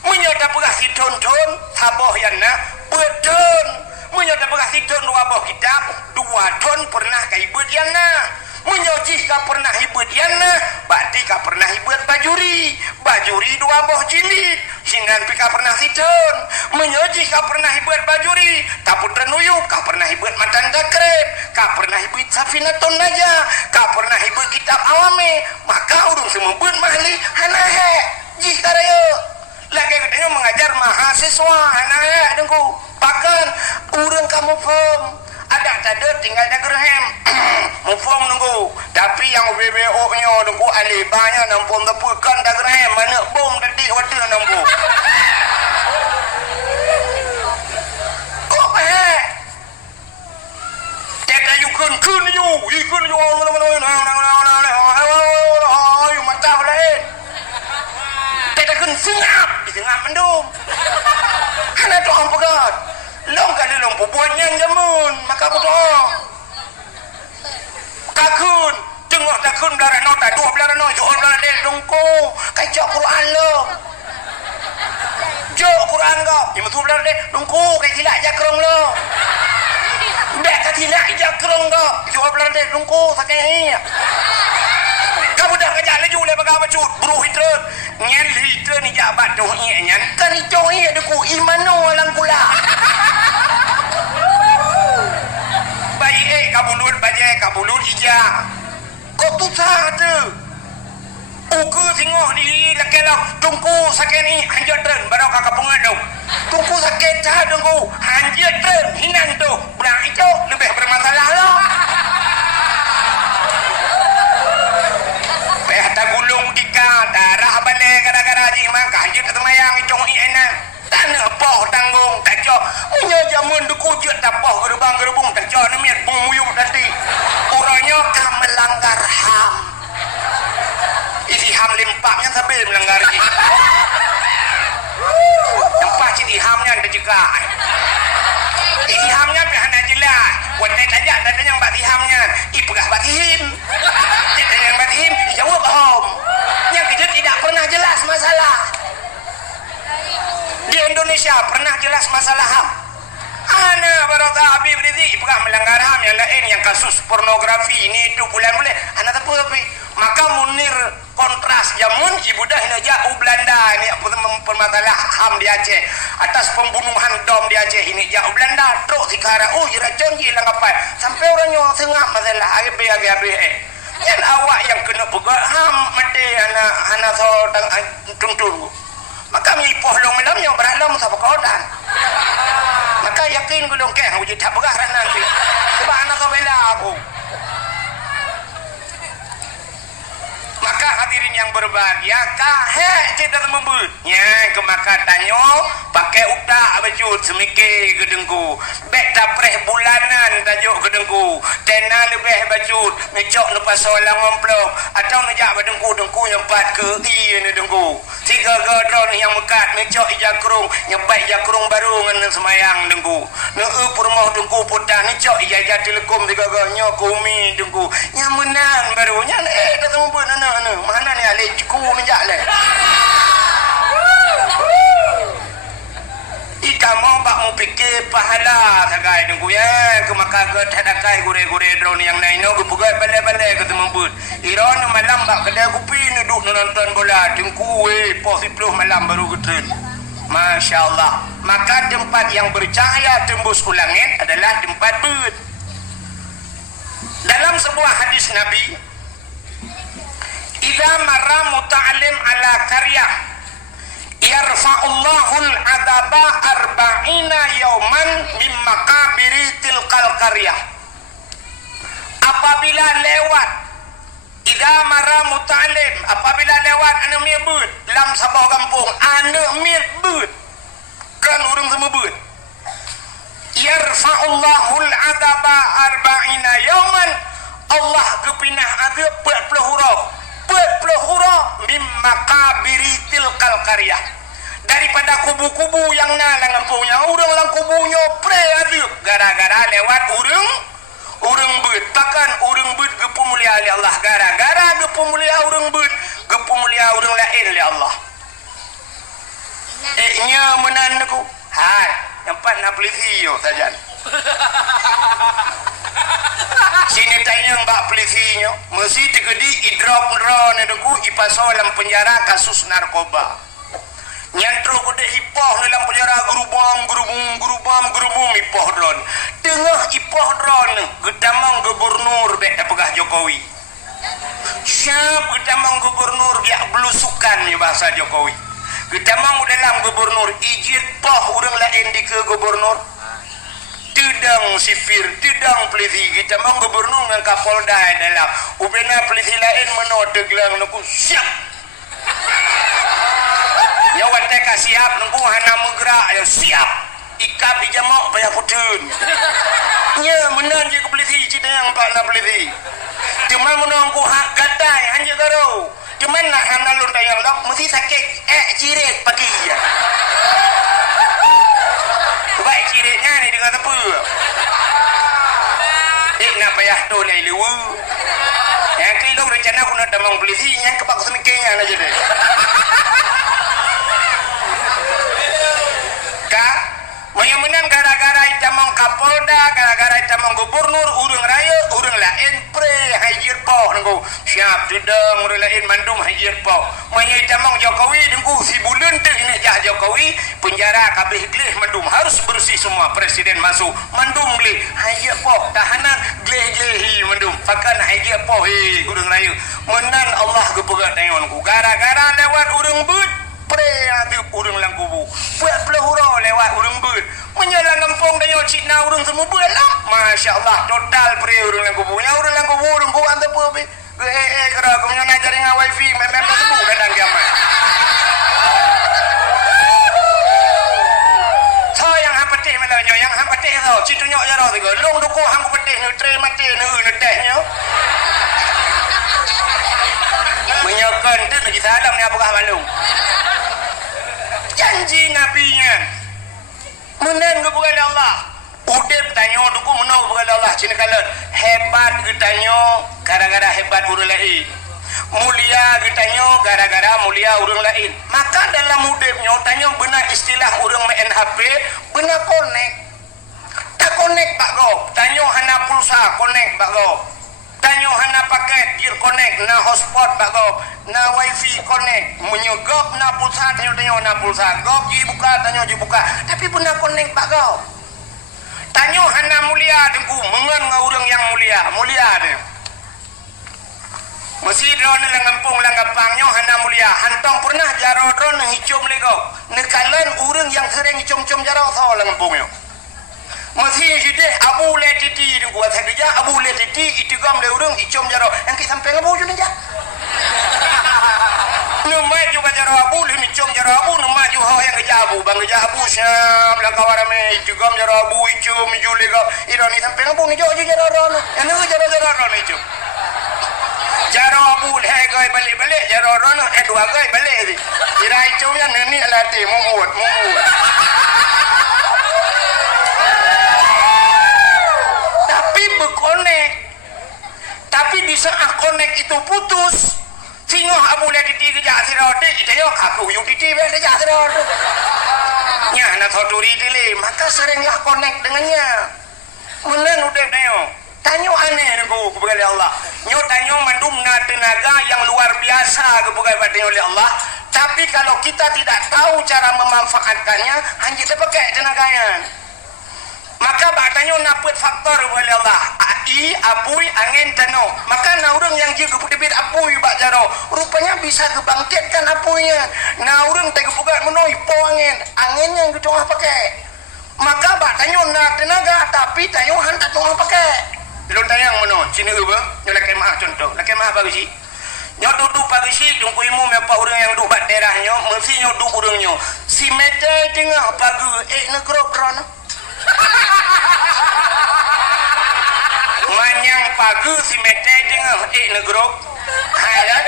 Menyata berhasil tonton saboh yana beton. Menyata berhasil tonton dua boh kitab 2 ton pernah ka ibut yana. Menyojih ka pernah ibut yana, berarti ka pernah ibut bajuri 2 boh jilid. Sinan pika pernah siton. Menyojih ka pernah ibut bajuri, taput renuyuk ka pernah ibut matan dakrep, ka pernah ibut safinatun naja, ka pernah ibut kitab awame, maka urung semua bun mahli hanahe jih karaya. Lagi katanya mengajar mahasiswa hanahe dengku. Bahkan urang kamu form ada tanda tinggal ada gerhem mufom nunggu, tapi yang BBO nya nunggu alibanya nampun tepukan dah gerhem mana bom tadi wadah nunggu. Kok teta yukun kun yu mata lain teta kun sengap mendung hana tu am pegat long kali long bubuannya jamun maka betul kakun tengok takun belara nota 2 belara no jo belara del dongko kaca Quran lo jo Quran go imu belara del dongko kai tilak jakrong lo bek ka tilak jakrong go jo belara del dongko sakai kamu dah kerja laju le baga bacut buru hitreun nyen hitreun ni jabat doh nyen kan ijo ia deku imano lang kula bayi kabulut bajai kabulut ija kok tu satu uku tengok di lekelok tungku sakeni hanjat tren barang kakak pengadau tungku sakit cah tungku hanjat tren hinan tu berang itu lebih bermasalah lah tak gulung dika darah balik gara-gara di maka hanjat temayang itu enak tanah poh tanggung tak jauh punya jamun dukujut tak poh gerbang-gerbung tak jauh nemiat penguyup tadi uranya kan melanggar HAM isi HAM limpaknya sambil melanggar ini nampak ciri HAMnya ada juga isi HAMnya berhana jelas wanita saja ada yang bati HAMnya ipegah batihim ada yang batihim jawab HAM yang kejut tidak pernah jelas masalah di Indonesia pernah jelas masalah HAM. Ana barata Habib Rizik pernah melanggar HAM yang lain yang kasus pornografi ini itu bulan boleh. Ana tahu tapi maka Munir kontras jamun ibu dah ini jauh Belanda ini permasalah HAM di Aceh atas pembunuhan dom di Aceh ini jauh Belanda truk sikara racun hilang apa sampai orangnya tengah masalah agak yang awak yang kena pegat HAM mati anak so tuntun maka mipoh long melamnya beralam sa pakodan maka yakin gulong keh wujud tak pegaran nanti sebab anak kau bela aku maka hadirin yang berbahagia kahe kita membut nya ke maka tanyo pakai utak bajut semikir gedengku bek tapreh bulanan tajuk gedengku tena lebih bajut ngejok lepas solang ngomplok atau ngejak badengku dengku nyempat ke ni dengku 3 godron yang mekat ngejok ijakrung nyebat jakrung baru ngan semayang dengku neu purmoh dengku putah ngejok ijajah telekom 3 gonyo kumi dengku nyamenan baru nyan datang membut anak mana ni alih cuku menjak le ika mau bak mu fikir pahala sagai dengku ya ke maka ke tadakai gure-gure drone yang lain no gupugai balai-balai ke membut iron malam bak kedai kopi ni duk nonton bola dengku pos 10 malam baru getren masya-Allah maka tempat yang bercahaya tembus ke langit adalah tempat but dalam sebuah hadis Nabi idza marra muta'allim ala qaryah yarfa'ullahul adaba 40 yauman min maqabiri tilkal qaryah apabila lewat idza marra muta'allim apabila lewat anu mirbut dalam sebuah kampung anu mirbut ke pakan urang semebut. Yarfa'ullahul adaba arba'ina yauman, Allah kepinah adab 40 huruf. 40 huruf mim makabiri tilkal qaryah, daripada kubu-kubu yang nalang empunya urang lang kubunya pre adab gara-gara lewat urang beut. Pakan urang beut gepu mulia oleh Allah, gara-gara gepu mulia urang beut, gepu mulia urang lain oleh Allah. Nya menan aku hai empat na pelisi yo saja. Sini tanya mbak pelisinya mesti digedi idrop ron aku ipasol dalam penjara kasus narkoba. Nyantro kude hipoh dalam penjara gerubam hipoh ron. Tengah hipoh ron gedamang gubernur bek pegah Jokowi. Siap gedamang gubernur biak belusukan ya bahasa Jokowi. Gedamang dalam gubernur ijit poh urang lain di ke gubernur. Tidang sipir, tidang pelisi kita mang gubernur dengan kapolda dalam ubena pelisi lain menodeg lang nuku siap. Nyawa teka siap nuku hana megerak ya siap. Ikap di jamak payah putun. Nya menan je ke pelisi cita yang pak na pelisi. Cuma menunggu hak gatai hanya karo. Cuma nak hana lun dayang lok mesti sakit cirit pagi ya. Baik ciritnya ni dengan tepu. Nak payah tu lai lewu. Yang kilo rencana aku nak damang polisi yang kepak semikirnya aja deh. Kak, yang menang gara-gara damang kapolda, gara-gara damang gubernur, urang raya, urang lain pre hajir poh nunggu. Siap tudang urang lain mandum hajir poh. Manya damang Jokowi nunggu si bulan tu ini jah Jokowi penjara kabeh gleh mandum harus bersih semua presiden masuk mandum gleh hajir poh tahanan gleh mandum pakan hajir poh urang raya menan Allah gepegat tengokku gara-gara lewat urang beut pre adu urang lang kubu 40 huruf lewat urang beut menyalang kampung dayo Cina urang semua beut lah masyaallah total pre urang lang kubu nya urang lang kubu urang ku ante pe kera kau nak jaringan wifi memang tebu kadang kiamat. So yang hang petih malahnya yang hang petih tu citu nyok jaro tu long duko hang ku petih nu tre mati nu netehnya. Menyokan tu lagi salam ni apakah malum. Janji nabinya menan ke bukan Allah. Udep tanya duku menau bukan Allah cina kalat hebat getanya gara-gara hebat urang lain. Mulia getanya gara-gara mulia urang lain. Maka dalam udepnya tanya benar istilah urang main HP benar connect. Tak connect Pak Go. Tanya hana pulsa connect Pak Go. Tanya hana paket gear connect na hotspot Pak Go. Na wifi connect. Menyegop na pulsa tanya na pulsa. Gop ji buka tanya ji buka. Tapi benar connect Pak Go. Tanya hana mulia dengku mengan ngau urang yang mulia dia. Mesti drone lang kampung lang gampangnya hana mulia. Hantong pernah jaro drone ngicum lego. Nekalan urang yang sering ngicum-cum jaro tho lang kampungnya. Mesti jide abu le titi dengku atha kerja abu le titi itigam le urang icum jaro. Yang ki sampai ngabu jun aja. Nama juga jaro abu le ngicum jaro abu nama juga yang kerja abu bang kerja abu syam lang kawarame itigam jaro abu icum jule go. Ironi sampai ngabu ngejo jaro drone. Anu jaro drone icum. Jaro abu leh gay balik jaro rono dua gay balik ni. Irai cumnya neni alati mumut. Tapi berkonek. Tapi di saat konek itu putus, singoh abu leh titi ke jasirode, itayo aku yung titi be ke jasirode. Nya na thoturi dile, maka seringlah konek dengannya. Menan udah tayo. Tanyo aneh aku kepada Allah. Nyo tanyo mandum na tenaga yang luar biasa kepada oleh Allah. Tapi kalau kita tidak tahu cara memanfaatkannya, hanya kita pakai tenaganya. Maka batanya naput faktor oleh Allah. Ai, apui, angin, tano. Maka na urang yang juga debit apui bak jaro. Rupanya bisa kebangkitkan apuinya. Na urang tega buka menoi po angin. Angin yang kita pakai. Maka batanya na tenaga tapi tanyo hantar tengah pakai. Belum tayang menon, sini uba, yo laki mah contoh. Laki mah bagus sih. Nyo duduk pagi si jumpa imu apa orang yang duduk bat daerahnya mesti nyo duduk orangnya si mete tengah pagi negro krono manyang pagi si mete tengah negro hayat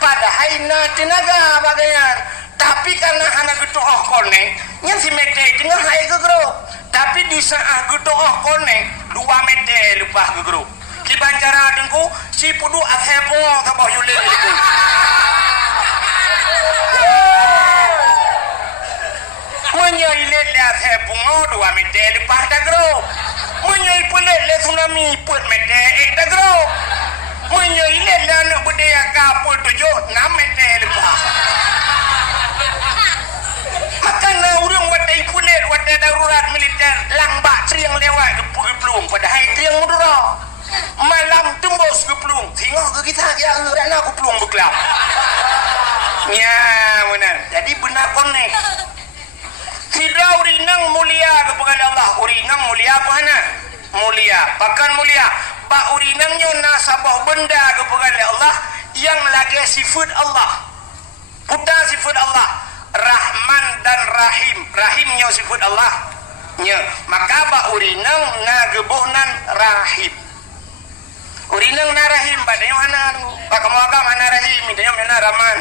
padahal na tenaga bagayan tapi karena anak gitu oh kone nya si mete tengah hayat gegro tapi di saat gitu oh kone 2 mete lupa gegro Kibancara dengku si pudu athepo ka boh yule itu. Menyai le athepo 2 mete lepas dagro. Menyai pule le tsunami put mete dagro. Menyai le anak budaya kapul 7 6 mete lepas. Makana urang wadai pule wadai darurat militer langbak triang lewat ke pelung padahal triang mudura. Malam tembus ke pelung tengok ke kita ya nak aku pelung bekelap ya benar jadi benar konek tidak urinang mulia kepada Allah urinang mulia apa mana mulia bahkan mulia bak urinangnya nasabah benda kepada Allah yang lagi sifat Allah puta sifat Allah Rahman dan Rahim Rahimnya sifat Allah nya maka bak urinang nagebuhnan Rahim urinang narahim badanya mana pak kamu agak mana rahim idanya mana Rahman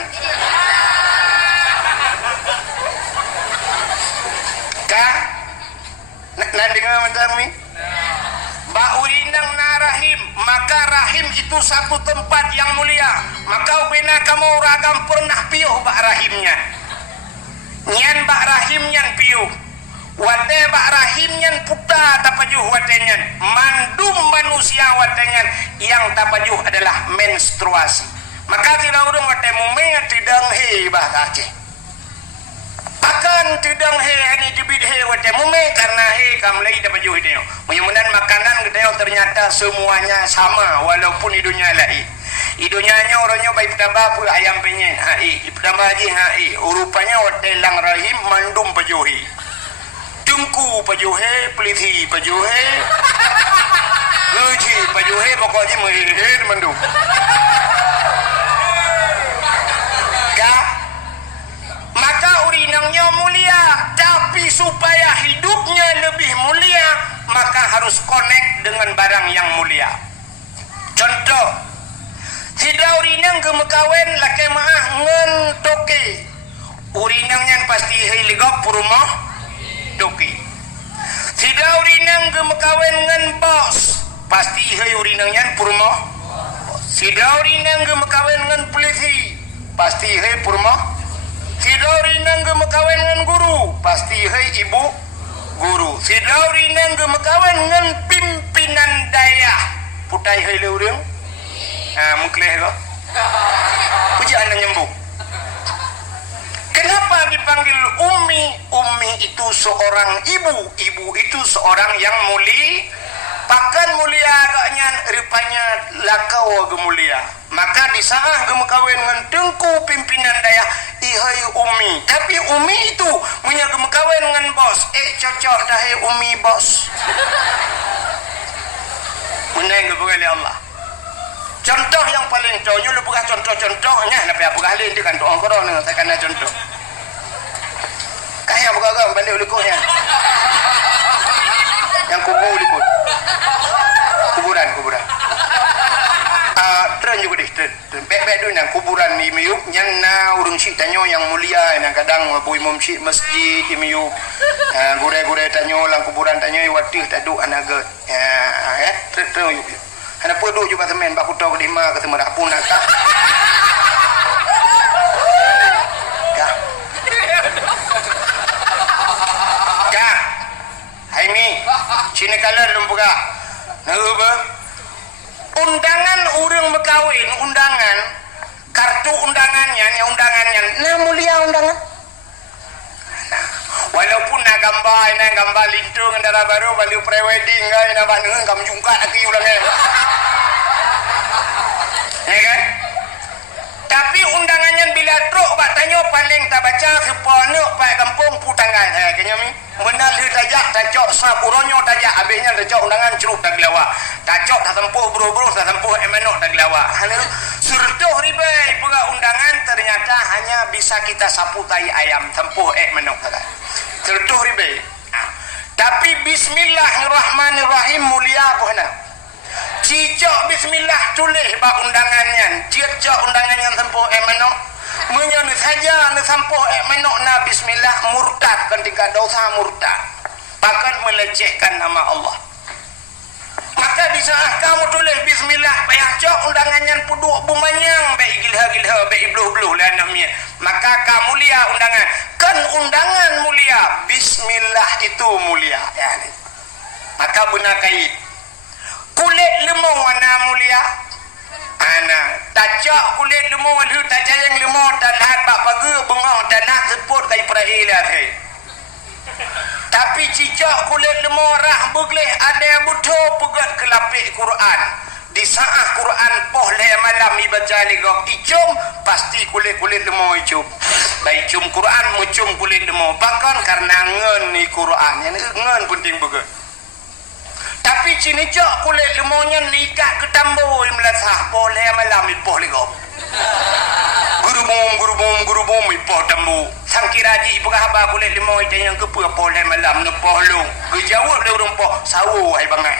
kah nanti nggak macam ni ba urinang narahim maka rahim itu satu tempat yang mulia maka bina kamu ragam pernah piuh bak rahimnya nyan bak rahim yang piuh wate bak rahim nyan puta tapajuh watenyan mandum manusia watenyan yang tapajuh adalah menstruasi maka tidak urung wate mume tidak he bah Aceh akan tidak he ini dibid he wate mume karena he kamlei tapajuh itu mudah-mudahan makanan kita ternyata semuanya sama walaupun idunya lain idunya orangnya baik tambah ayam penyen hai tambah haji hai rupanya wate lang rahim mandum pajuhi Tungku pajuhe, peliti pajuhe, gaji pajuhe, pokoknya menghir mendung. Kah? Maka urinangnya mulia, tapi supaya hidupnya lebih mulia, maka harus connect dengan barang yang mulia. Contoh, tidak urinang gemekawen laki maah ngen toke, urinangnya pasti heligop purumah. Doki. Tidak urinang gemekawen ngan bos pasti he urinang yan purmo. Tidak urinang gemekawen ngan peliti pasti he purmo. Tidak urinang gemekawen ngan guru pasti he ibu guru. Tidak urinang gemekawen ngan pimpinan daerah putai he le urang mukleh ko pujaan nyembuk. Kenapa dipanggil Ummi? Ummi itu seorang ibu. Ibu itu seorang yang mulia. Pakan mulia agaknya rupanya lakau gemulia. Maka disahah gemekawin dengan tengku pimpinan daya ihai Ummi. Tapi Ummi itu punya gemekawin dengan bos. Cocok dah Ummi bos. Menang kepada Allah. Contoh yang paling contohnya lu bukan contoh-contohnya tapi apa kali dia kan doa korang saya kena contoh kayak bukan balik ulikuhnya yang kubur ulikut kuburan tren juga deh bek dulu yang kuburan di miuk yang na urung si tanyo yang mulia yang kadang boy momsi masjid di miuk gure tanyo lang kuburan tanyo iwatih tadu anaga tren yuk ana podo juga temen baku tau ke lima ketemu rapun naka kah hai mi sini kalian lumpuka apa undangan urang berkawin undangan kartu undangannya nah mulia undangan walaupun nak gambar lintung ndara baru bali pre-wedding ngai na baneng kam jungka aki ulangnya ya kan tapi undangannya bila truk bak tanyo paling tak baca kepono pak kampung putanggai kayaknya mi menal tajak tajok sapuronyo tajak habisnya dah undangan cerup dah gelawak. Tacok tak tempuh buru-buru tak tempuh emenok dah gelawak. Surduh ribai pula undangan ternyata hanya bisa kita sapu tai ayam tempuh menok kata. Surduh ribai. Tapi bismillahirrahmanirrahim mulia buhna. Cicok bismillah tulis bak undangannya. Cicok undangannya tempuh menok. Menyana saja na sampuh menok na bismillah murtad ketika dosa murtad. Bahkan melecehkan nama Allah. Maka di saat kamu tulis bismillah payah cok undangannya puduk bumanyang baik gilha-gilha baik bluh-bluh lah namanya. Maka kamu mulia undangan. Kan undangan mulia, bismillah itu mulia ya. Maka benar kait. Kulit lemau warna mulia. Ana tajak kulit lemau lu tajayang lemau dan hat bak pagi bengong dan nak sebut kai perailah kai. Tapi cicak kulit lemau rak begleh ada butuh pegat kelapik Quran. Di saat Quran poh le malam ibaca ligok icum pasti kulit-kulit lemau icum. Baik cum Quran mucum kulit lemau bahkan karena ngen ni Quran yang ngen penting begat. Tapi cini cok kulit lemaunya nikah ke tambu melasah boleh malam ipoh ligok. Guru bum ipoh tambu. Sang kiraji ipoh haba kulit lemau itu yang kepa boleh malam nepoh lu. Gejawab dia urang poh sawu hai bangai.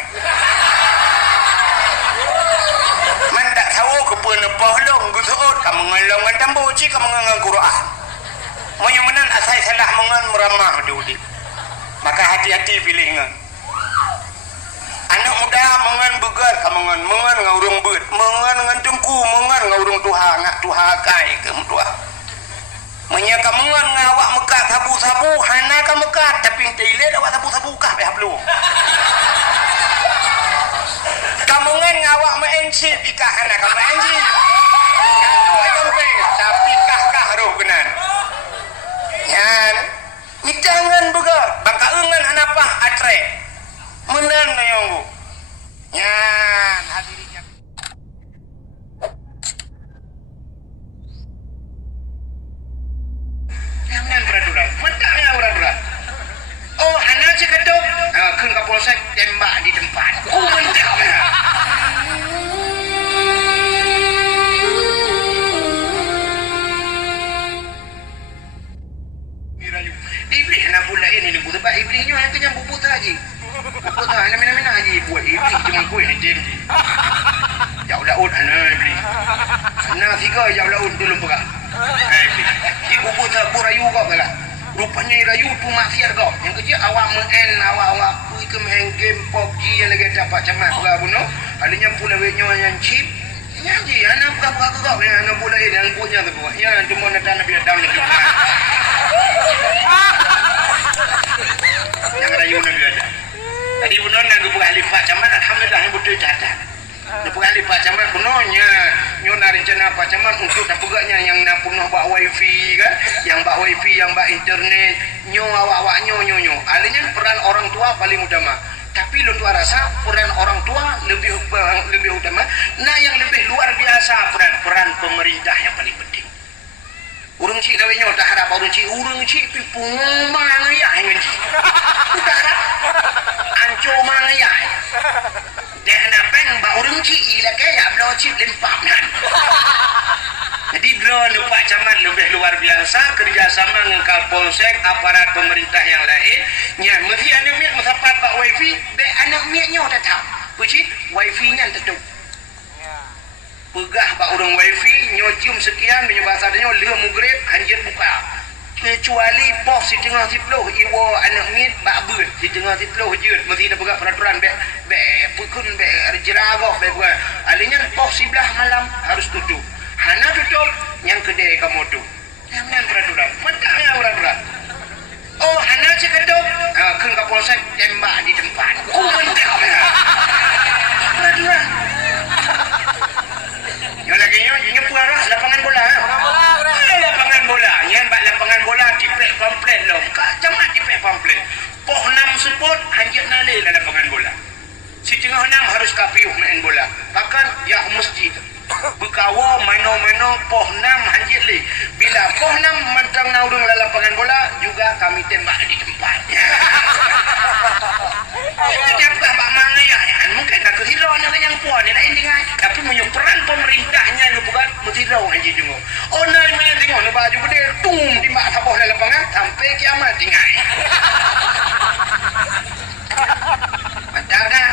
Mandak sawu kepa nepoh lu gusuut kamu ngalong ngan tambu ci kamu ngan Quran. Monya menan asai salah mengan meramah diudi. Maka hati-hati pilih ngan. Anak muda mengan begat kamangan mengan ngaurung beut mengan ngan dengku mengan ngaurung tuha ngak tuha kai ke mutua menya kamangan ngawak mekat sabu-sabu hana ka mekat tapi tile awak sabu-sabu kah pe hablu kamangan ngawak meencip ikah hana ka meencip ai gampe tapi kah roh kenan yan mitangan begat bangka eungan hanapa atre menan yang yan hadirin yang menan peraturan mentahnya peraturan oh hana cekadok keun ka polsek tembak di tempat oh mentahnya mirayu iblis nak pula ini ni buta iblisnya yang kenyang bubut lagi. Aku tak nak mina-mina haji buat iblis cuma kuih haji. Jauh laut ana iblis. Ana tiga jauh laut dulu perak. Ibu buta rayu kau kalah. Rupanya rayu tu maksiat kau. Yang kerja awak men awak kui ke main game PUBG yang lagi dapat camat pula bunuh. Alinya pula wenyo yang chip. Nyanyi ana buka kau yang ana pula ini yang punya tu buat. Ya tu mau nak nabi datang lagi. Yang rayu nabi ada. Tadi benar nak buka alifat camat alhamdulillah yang betul catat. Nak buka alifat camat benarnya nyo nak rencana apa camat untuk nak bugaknya yang nak penuh bak wifi kan, yang bak wifi yang bak internet nyo awak nyo. Alinya peran orang tua paling utama. Tapi lu tua rasa peran orang tua lebih utama. Nah yang lebih luar biasa peran pemerintah yang paling penting. Urang cik gawe nyo tak harap urang cik pipu mangaya ngan cik. Utara anco mangaya. Dah napeng ba urang cik ila kaya blo cik limpahnan. Jadi drone lupa camat lebih luar biasa kerjasama dengan Kapolsek aparat pemerintah yang lain. Nya mesti anak miat masapat pak wifi, be anak miatnya tetap. Puji wifi-nya tetap. Pegah pak urang wifi nyojum sekian punya bahasa dia leh mugrib hanjir buka kecuali bos di tengah tiploh iwo anak mit bak beut di tengah tiploh jeut mesti ada pegah peraturan be pukun be jeragah be buat alinya bos sebelah malam harus tutup hana tutup yang kedai kamu tu yang peraturan mentahnya peraturan oh hana cekadok keun ka polsek tembak di tempat oh mentahnya peraturan. Yang lagi nyo puara lapangan bola. Lapangan bola. Yang bak lapangan bola dipek pamflet lo. Kak camat dipek pamflet. Poh 6 sebut hanjit nalih dalam lapangan bola. Si tengah 6 harus kapiuh main bola. Bahkan ya masjid. Berkawa mano-mano poh 6 hanjit li. Bila poh 6 mentang naurung dalam lapangan bola juga kami tembak di tempatnya. Itu dengar. Oh naik main tengok ni baju gede tum timbak sabah dalam lapangan sampai kiamat tinggal. Macam dah.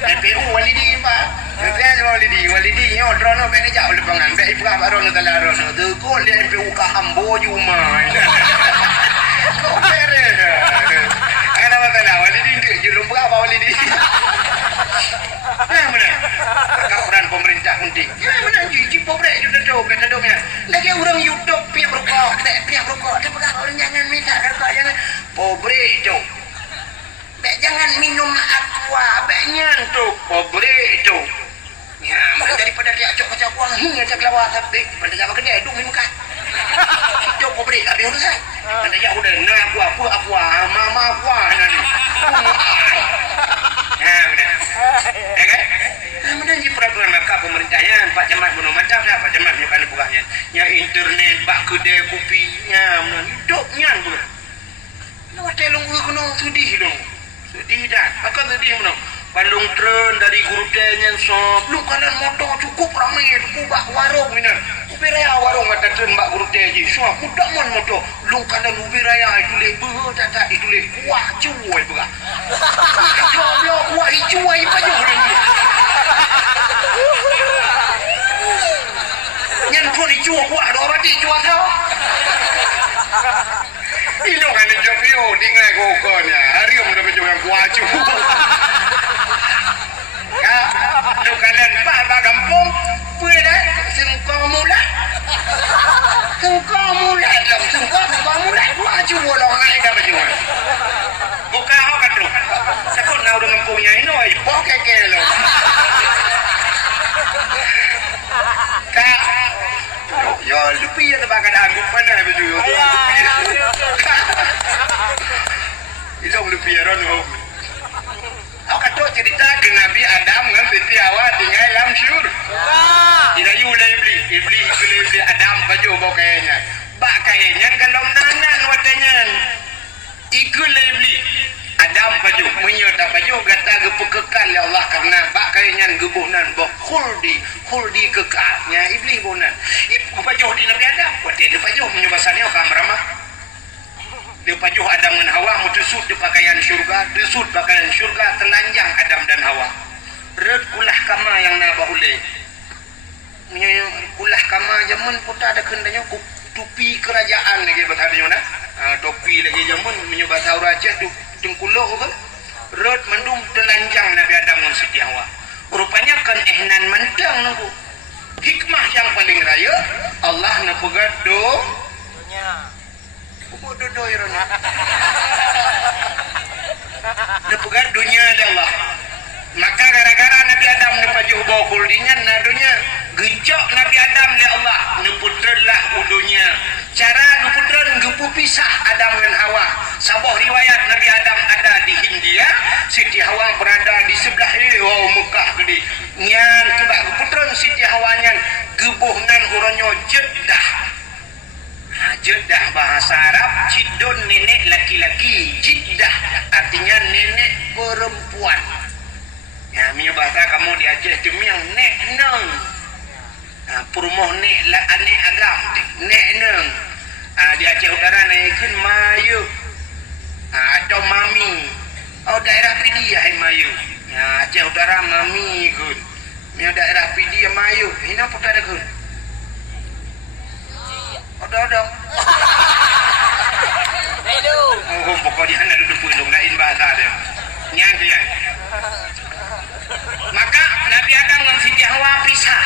PPU walidi pak. Saya walidi yo drono be ni jauh lapangan be ibrah barono talarono. Tu ko dia MPU ka hambo juma. Kau bere. Ada masalah walidi ni jelum berapa walidi? Nah mana? Kauran pemerintah penting. Ya mana ji pobrek juga tu kata domnya. Lagi orang YouTube pihak rokok, pihak rokok. Dia pegang orang jangan minta rokok jangan pobrek tu. Bek jangan minum aqua, bek nyantuk pobrek tu. Ya, daripada dia acok kacau buang hingga cak lawa tapi pada jaga kedai duk minum kat. Itu pobrek tak ada urusan. Pada ya udah nak apa mama aqua nanti. Ya benar. Ya kan? Kemudian di peraturan maka pemerintahnya Pak Camat bunuh macam dah Pak Camat menyukai bukannya. Ya internet, bak kedai kopinya, hidupnya pun. Lawa telung kena sedih dong. Sedih dah. Akan sedih mana? Balung tren dari guru tanya sob. Lu kanan motor cukup ramai. Kubak warung ini. Ubiraya warung ada tren bak guru tanya. Sob mudah mon motor. Lu kanan ubiraya itu lebih tak itu lebih kuah cuai berah. Job lo kuah cuai baju lagi. Nyan pun cuai kuah dua roti cuai tau. Ini kan job yo tinggal kokonya. Hari om dah berjuang kuah cuai. Lu kanan pak kampung punya sengkau mula dalam sengkau mula wajib bolong ai dah berjuang buka ho katu sakut nau dengan punya ini oi poke kelo ka yo lupi ya bakal aku mana berjuang itu lupi ya ron. Aku kata cerita ke Nabi Adam dengan Siti Hawa tinggal dalam syurga. Tidak boleh beli Adam baju bawa kayaknya. Bak kayaknya kalau nanan watanya. Ikut beli Adam baju menyota baju kata kekal ya Allah karena bak kayaknya gebuhnan bawa khuldi kekalnya iblis bonan. Ibu baju di Nabi Adam. Waktu itu baju menyobasannya kamera dia pajuh Adam dan Hawa mutusut di pakaian syurga, desut pakaian syurga telanjang Adam dan Hawa. Red kulah kama yang nabah uleh. Kulah kama zaman putar ada kendanya tupi kerajaan lagi bertanya na. Topi lagi zaman menyubat raja tu tengkulo kan. Red mendung telanjang Nabi Adam dan Siti Hawa. Rupanya kan ehnan mentang nunggu. Hikmah yang paling raya Allah nak pegado bodoh irona. Nepugar dunia ada Allah. Maka gara-gara Nabi Adam nepajuh bawa kuldinya nadunya gejok Nabi Adam ya Allah neputrelah udunya. Cara neputren gepu pisah Adam dan Hawa. Sabah riwayat Nabi Adam ada di Hindia, Siti Hawa berada di sebelah Mekah gede. Nyan tiba geputren Siti Hawa nyan gebuhnan uronyo Jeddah. Jeddah bahasa Arab cidon nenek laki-laki, Jeddah artinya nenek perempuan. Ya, punya bahasa kamu di Aceh tu yang nek neng. Perumoh nek lah ane agam nek neng. Di Aceh Utara naikin mayu. Atau mami. Oh daerah Pidi ya mayu. Aceh Utara mami kun. Punya daerah Pidi mayu. Ini apa tak ada kun? Odong. Oh, pokoknya anda duduk pulung lain bahasa dia. Nyang dia. Maka Nabi Adam dan Siti Hawa pisah.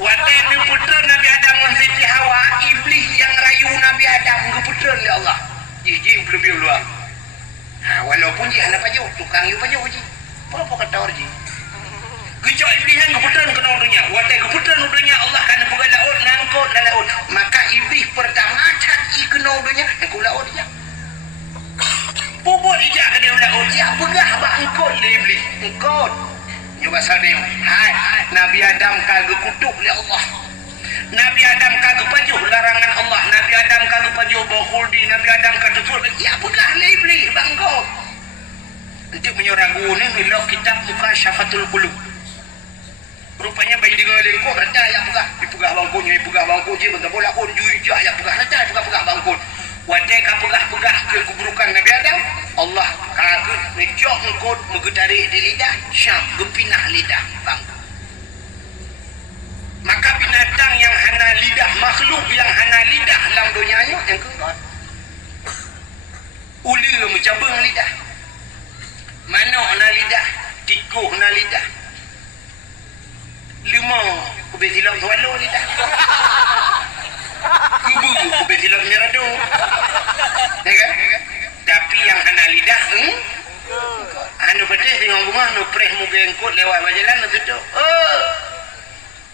Waktu itu putra Nabi Adam dan Siti Hawa, iblis yang rayu Nabi Adam ke putra ya Allah. Ji lebih luar. Walaupun dia anak paju, tukang yu paju ji. Apa kata orang ji? Gejok iblis yang keputusan kena dunia. Waktu keputusan dunia Allah kan bukan laut nangkut dan laut. Maka iblis pertama cari kena dunia aku laut dia. Bubur ijak kena laut dia pegah bangkut iblis. Engkot. Nyoba sadem. Hai Nabi Adam kagak kutuk oleh Allah. Nabi Adam kagak pajuh larangan Allah. Nabi Adam kagak pajuh bakhuldi. Nabi Adam kagak tutur. Ya pegah iblis bangkut. Untuk menyoragu ni milah kitab muka syafatul qulub. Rupanya bayi dengar lengkok rata ya pegah. Dipegah bangkunya, dipegah bangku je bentar bola pun juijah ya pegah rata pegah bangku. Wadai ka pegah-pegah ke keburukan Nabi Adam. Allah kagak ngejok engkau menggetarik di lidah, syam gepinah lidah bangku. Maka binatang yang hana lidah, makhluk yang hana lidah dalam dunia ni yang kedua. Ular mencabang lidah. Manuk na lidah, tikuh na lidah. Lemau kubis silap swallow lidah. Kubu kubis silap nyeradu. Ya kan? Tapi yang hana lidah, anu pedes dengan rumah, anu preh muka engkot lewat berjalan, anu tutup. Oh,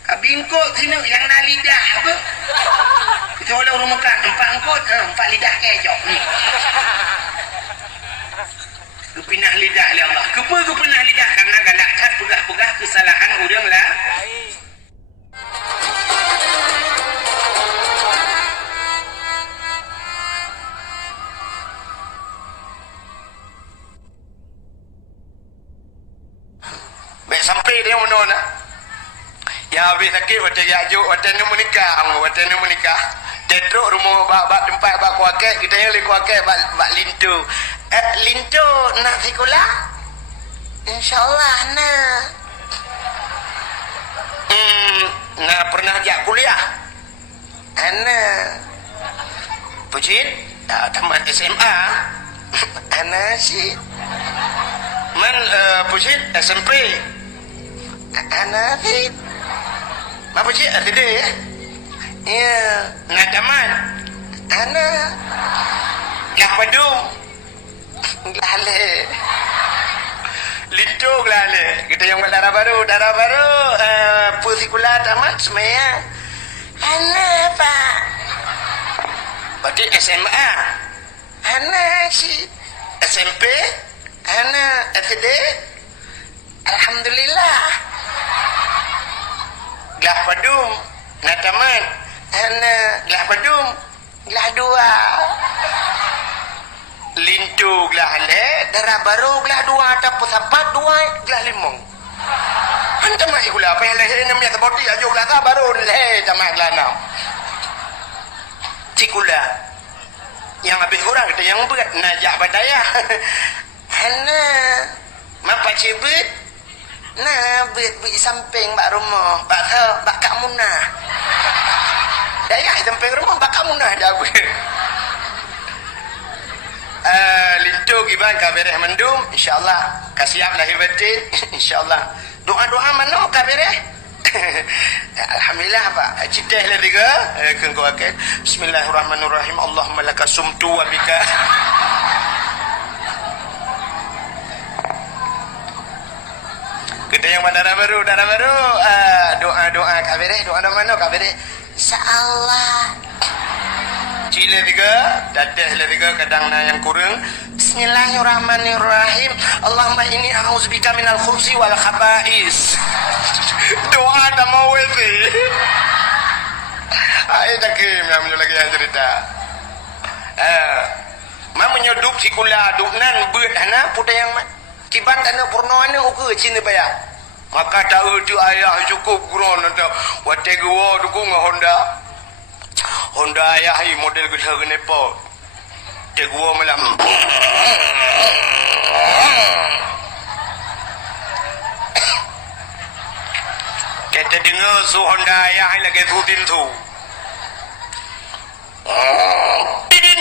kabingkot sini yang hana lidah apa? Seolah rumah kan, empat engkot, empat lidah kecok. Kepinah lidah oleh Allah. Kenapa kepinah lidah? Karena galakkan pegah-pegah kesalahan orang lah. Baik sampai dia menona. Ya habis sakit waktu ajuk waktu ni menikah. Deduk rumah bak tempat bak kuaket, kita yang le kuaket bak lintu. Lintu nak sekolah? InsyaAllah nak. Nak pernah ajak kuliah? Ana. Pujit? Tamat SMA? Ana si. Man pujit SMP? Ana si. Ma pujit SD ya? Ya, nak tamat? Ana. Nak padung? Glale. Lintu glale. Kita yang buat darah baru. Pusikula tamat semuanya. Ana pak. Berarti SMA. Ana si SMP. Ana SD. Alhamdulillah. Glah padung. Nak tamat. Ana glah padung. Glah dua. Lintu gelah le, darah baru gelah dua, tapus sapat dua, gelah limong. Hantar mak ikula, apa yang lahir namanya seboti aja gelah tak baru le, tamak gelah enam. Cikula, yang habis kurang kita yang berat, najak badaya. Hana, mapa cibit, nah bet samping bak rumah, bak kak munah. Daya samping rumah bak kak munah dah bet. Lintu giban kabereh mendum insyaallah kasiap lahir batin insyaallah doa-doa mana kabereh alhamdulillah pak citah lah tiga kengko akal bismillahirrahmanirrahim Allahumma laka sumtu wa bika kita yang darah baru doa-doa kabereh doa mana kabereh insyaallah Cile tiga, dadah tiga, kadang na yang kurang. Bismillahirrahmanirrahim. Allahumma inni a'udzubika minal khubsi wal khaba'is. Doa tak mau itu. Ayat takim yang lagi yang cerita. Mak menyoduk si kula duknan beut hana puta yang kibat ana purno ana uke cina bayar. Maka tahu tu ayah cukup gron ada. Wate gua dukung Honda. Honda ayah hi model gede genepo. Dia gua malam. Kita dengar su Honda ayah lagi tutin tu. Tidin.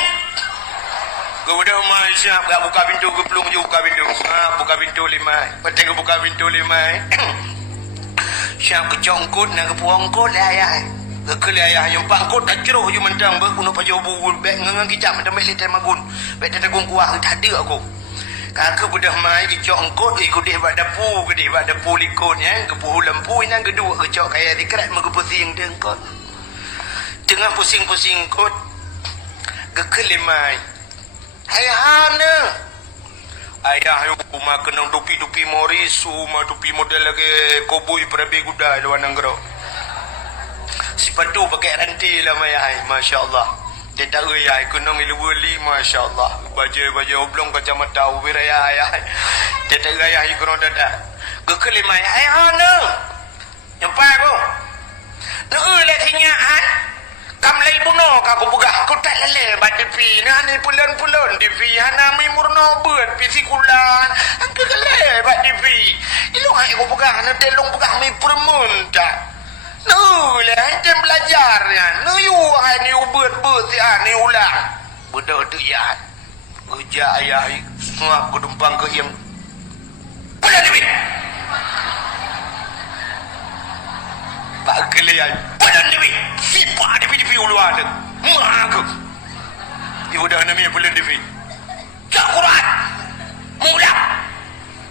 Gua udah mai siap gak buka pintu, gua belum buka pintu. Buka pintu 5. Betul gua buka pintu 5. Siap kecongkut nak kepuangkut ayah. Kekali ayah yang pak kot tak ceroh je mentang berkuno pajo bubul bek ngangang kicap mendam bek litai magun bek tetegung kuah tak ada aku kakak budah mai dicok kot ikut dia bak dapu ke dia bak dapu likut ya kepuh lampu ini kedua kecok kaya dikerat megepusing dia kot tengah pusing-pusing kot kekali mai ayah hana ayah aku makan tupi-tupi morisu ma tupi model lagi koboi perabi kuda luar nanggro sepatu pakai rantai lah mayai masya-Allah. Tidak ayah kunong ilu wali masya-Allah. Baju oblong kacamata wiraya ayah. Tidak ayah ikron dada. Kekelima ayah ana. Nampak aku? Letinya kamlay buno ka ko buga ko talale ba di pi na ni pulan di pi ana mi murno beut pisikulan ang kagale ba di pi ilong ay ko buga na telong buga mi permun ta no le tem belajar ya no yu ai ni beut ti ani ulang budak tu ya uja ayah semua ku dumpang ke yang pulan di pi Pak kalian pulan di pi siapa di pi ulu ada mak ibu dah namanya pulan di pi tak Quran mulak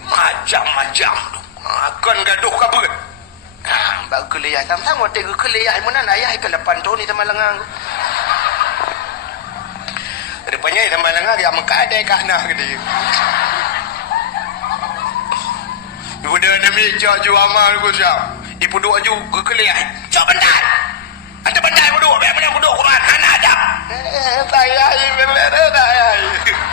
macam-macam akan gaduh kabut Pak kalian tang-tang mau tengok kalian mana ayah ke lepan tu ni teman lengang depannya teman lengang dia mengkadai kat nah dia ibu dah namanya jauh amal ku siap ibu doa juga kalian coba bentar ada bandai bodoh, biar mana bodoh Quran, anak ada. Saya ini benar-benar saya.